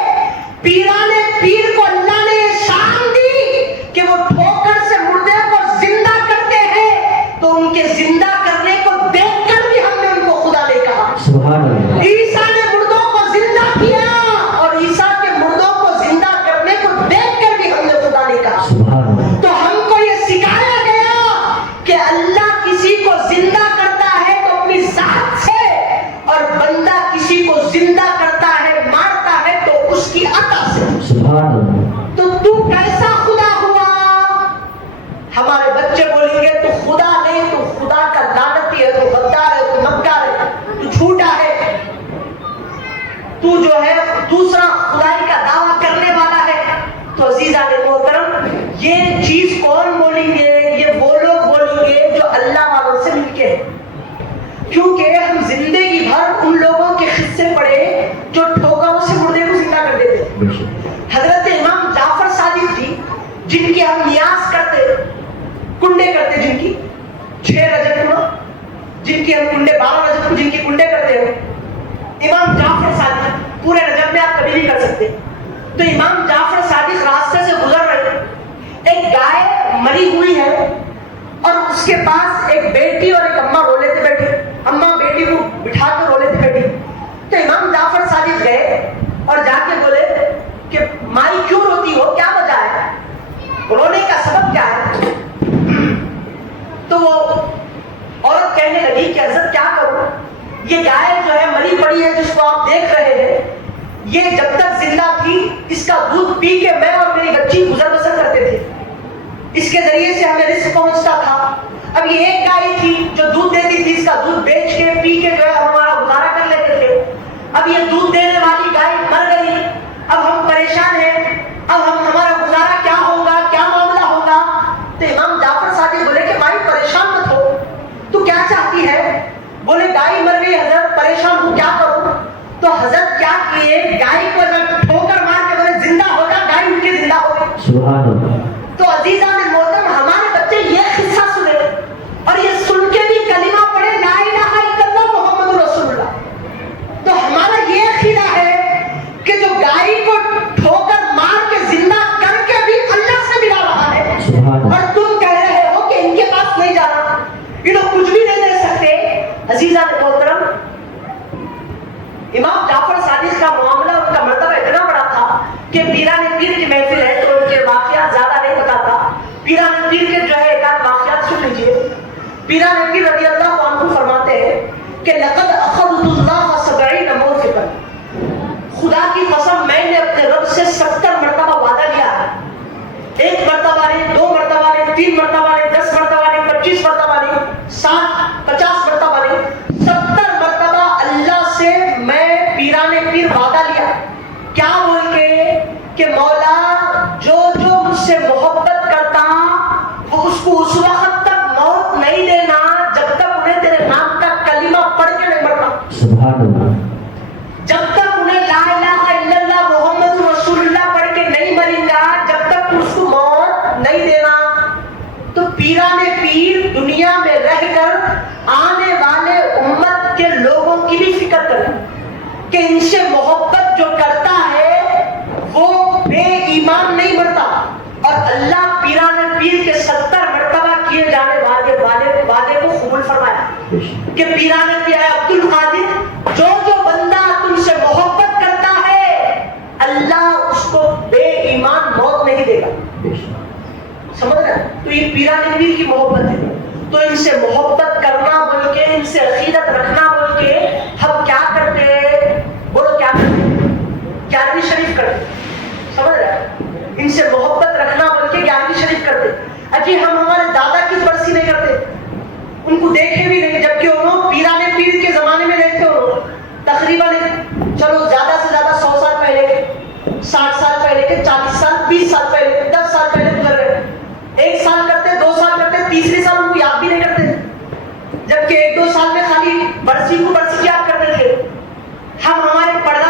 پیران پیر کو اللہ نے یہ شان دی کہ وہ ٹھوکر سے مردے کو زندہ کرتے ہیں، تو ان کے زندہ کرنے کو دیکھ کر بھی ہم نے ان کو خدا نے کہا۔ سبحان اللہ، عیسیٰ نے مردوں کو زندہ کیا اور عیسیٰ کے مردوں کو زندہ کرنے کو دیکھ کر بھی ہم نے خدا نے کہا۔ سبحان اللہ، تو ہم کو یہ سکھایا گیا کہ اللہ کسی کو زندہ کرتا ہے تو اپنی ذات سے، اور بندہ کسی کو زندہ کرتا ہے مارتا ہے تو اس کی عطا سے۔ سبحان اللہ، تو کیسا خدا ہوا؟ ہمارے بچے بولیں گے تو خدا نہیں، تو خدا کا لعنتی ہے، تو غدار ہے، تو مکار ہے، تو جھوٹا ہے، تو جو ہے دوسرا خدائی کا دعویٰ کرنے والا ہے۔ تو عزیزان محترم، یہ چیز کون بولیں گے؟ یہ وہ لوگ بولیں گے جو اللہ والوں سے مل کے ہیں، کیونکہ ہم زندگی بھر ان لوگوں کے قصے پڑھے جو ٹھوکروں سے مردے کو زندہ کر دیتے۔ بے شک، حضرت امام جعفر صادق جی، جن کی ہم نیاز کرتے، کنڈے کرتے، جن کی 6 رجب کو، جن کی ہم کنڈے 12 رجب کو جن کی کنڈے کرتے ہیں، امام جعفر صادق پورے رجب میں آپ کبھی نہیں کر سکتے۔ تو امام جعفر صادق راستے سے گزر رہے، ایک گائے مری ہوئی ہے اور اس کے پاس ایک بیٹی اور ایک اماں رو لیتے بیٹھے، اماں بیٹی کو بٹھا کر رو لیتے بیٹھی۔ تو امام جعفر صادق گئے اور جا کے بولے کہ مائی کیوں روتی ہو، کیا وجہ ہے، رونے کا سبب کیا ہے؟ تو وہ عورت کہنے لگی کہ حضرت کیا کروں، یہ گائے جو ہے مری پڑی ہے جس کو آپ دیکھ رہے ہیں، یہ جب تک زندہ تھی اس کا دودھ پی کے میں اور میری بچی گزر بسر کرتے تھے، اس کے ذریعے سے ہمیں رزق پہنچتا تھا۔ اب یہ ایک گائے تھی جو دودھ دیتی تھی، اس کا دودھ بیچ کے پی کے جو ہے ہمارا گزارا کر لیتے تھے۔ اب یہ دودھ دینے والی گائے مر گئی، اب ہم پریشان ہیں، اب ہمارا گزارا کیا ہوگا، کیا معاملہ ہوگا؟ تو امام جعفر صادق بولے کہ بھائی پریشان مت ہو، تو کیا چاہتی ہے؟ بولے گائے مر گئی حضرت، پریشان ہوں، کیا کروں؟ تو حضرت کیا کیے، گائے کو جب ٹھوکر مار کے بولے زندہ ہو جا، گائے ان کے زندہ ہو گئی۔ سبحان اللہ، تو عزیزان محترم، ہمارے بچے یہ قصہ سنے اور یہ سن کے بھی کلمہ پڑھے لا الہ الا اللہ محمد رسول اللہ، تو ہمارا یہ عقیدہ ہے کہ جو گائے کو ٹھوکر مار کے زندہ کر کے بھی اللہ سے ملا رہا ہے، سبحان اللہ، اور تم کہہ رہے ہو کہ ان کے پاس نہیں جانا، یہ لوگ کچھ بھی نہیں دے سکتے۔ عزیزان محترم، امام جعفر صادق کا معاملہ، ان کا مرتبہ اتنا بڑا تھا کہ پیران پیر کی محفل ہے تو ان کے واقعات زیادہ نہیں بتاتا، پیران پیر کے جو ہے ایک آدھ واقعات سن لیجئے۔ پیران پیر رضی اللہ عنہ فرماتے ہیں کہ لقد اخذت اللہ 70 موثقا، خدا کی قسم میں نے اپنے رب سے 70 مرتبہ وعدہ لیا ہے، 1 مرتبہ نہیں، 2 مرتبہ نہیں، 3 مرتبہ نہیں، 10 مرتبہ نہیں، 25 مرتبہ نہیں، 60 50 مرتبہ نہیں، 70 مرتبہ اللہ سے میں پیران پیر وعدہ لیا، کیا بول کے کہ مولا جو مجھ سے محبت کرتا وہ اس کو اس وقت تک موت نہیں دینا جب تک انہیں تیرے نام کا کلمہ پڑھ کے نہیں مرنا، سبحان اللہ، جب تک انہیں لا الہ الا اللہ محمد رسول اللہ پڑھ کے نہیں مریں گا جب تک اس کو موت نہیں دینا۔ تو پیران پیر دنیا میں رہ کر آنے والے امت کے لوگوں کی بھی فکر کریں کہ ان سے محبت جو کرتا ہے وہ بے ایمان نہیں مرتا، اور اللہ پیران پیر کے 70 مرتبہ کیے جانے وعدے کو قبول فرمایا بے شک، کہ پیران پیر عبد القادر، جو بندہ تم سے محبت کرتا ہے اللہ اس کو بے ایمان موت نہیں دے گا۔ بے شک، سمجھ رہے ہیں؟ تو یہ پیران پیر کی محبت ہے، تو ان سے محبت کرنا بول کے، ان سے عقیدت رکھنا بول کے ہم کیا کرتے ہیں؟ بولو کیا کرتے ہیں؟ 11ویں شریف کرتے، سمجھ رہے ہیں؟ ان سے محبت رکھنا بول کے 11ویں شریف کرتے۔ اجی ہم ہمارے دادا کی برسی نہیں کرتے، ان کو دیکھے بھی نہیں، جبکہ انہوں پیران پیر کے زمانے میں رہتے، انہوں تقریباً چلو زیادہ سے زیادہ 100 سال پہلے کے، 60 سال پہلے کے، 40 سال، 20 سال پہلے کے، 10 سال پہلے گزر رہے، 1 سال کرتے، 2 سال کرتے، تیسرے سال ان کو یاد بھی نہیں کرتے، جبکہ 1-2 سال میں خالی برسی کو برسی یاد کرتے تھے۔ ہم ہمارے پردہ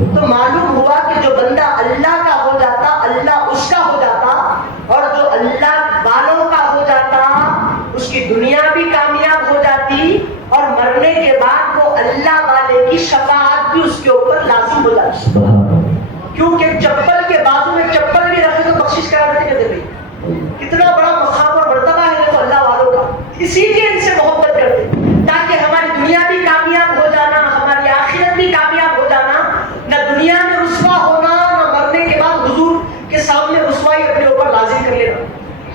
تو معلوم ہوا کہ جو بندہ اللہ کا ہو جاتا اللہ اس کا ہو جاتا، اور جو اللہ والوں کا ہو جاتا اس کی دنیا بھی کامیاب ہو جاتی، اور مرنے کے بعد وہ اللہ والے کی شفاعت بھی اس کے اوپر لازم ہو جاتی۔ سبحان اللہ، کیونکہ چپل کے بازو میں چپل بھی رکھے تو بخشش کرا دیتے کہتے بھائی کتنا بڑا مقام اور مرتبہ ہے تو اللہ والوں کا، اسی لیے ان سے محبت کرتے تاکہ ہماری دنیا بھی کامیاب ہو جانا، ہماری آخرت بھی کامیاب ہو جانا، نہ دنیا میں رسوا ہونا، نہ مرنے کے بعد حضور کے سامنے رسوائی اپنے اوپر لازم کر لینا۔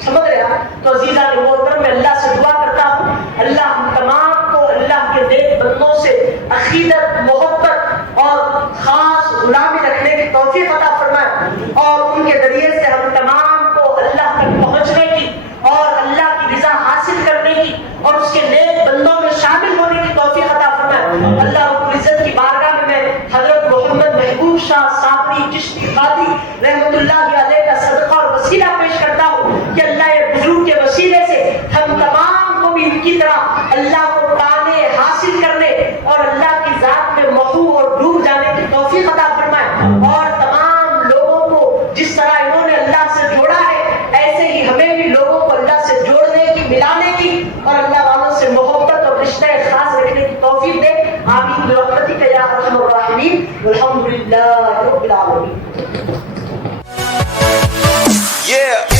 سمجھ رہے آپ؟ تو عزیزان محترم، میں اللہ سے دعا کرتا ہوں اللہ ہم تمام کو اللہ کے نیک بندوں سے عقیدت، محبت اور خاص غلامی رکھنے کی توفیق عطا فرمائے، اور ان کے ذریعے سے ہم تمام کو اللہ تک پہنچنے کی اور اللہ کی رضا حاصل کرنے کی اور اس کے نیک بندوں میں شامل ہونے کی توفیق عطا فرمائے۔ اللہ رب العزت کی بارگاہ میں حضرت محمد محبوب شاہ صابری چشتی قادری رحمۃ اللہ علیہ کا صدقہ اور وسیلہ پیش کرتا ہوں کہ اللہ یہ بزرگ کے وسیلے سے ہم تمام کو بھی ان کی طرح اللہ کو پانے، حاصل کرنے اور اللہ کی ذات میں محو اور ڈوب جانے کی توفیق عطا فرمائے، اور تمام لوگوں کو جس طرح انہوں نے اللہ سے جوڑا ہے ایسے ہی ہمیں بھی لوگوں کو اللہ سے جوڑنے کی، ملانے کی اور اللہ والوں سے محبت اور رشتہ خاص رکھنے کی توفیق دے۔ آمین برحمتک یا ارحم الراحمین، والحمد للہ رب العالمین۔ Yeah.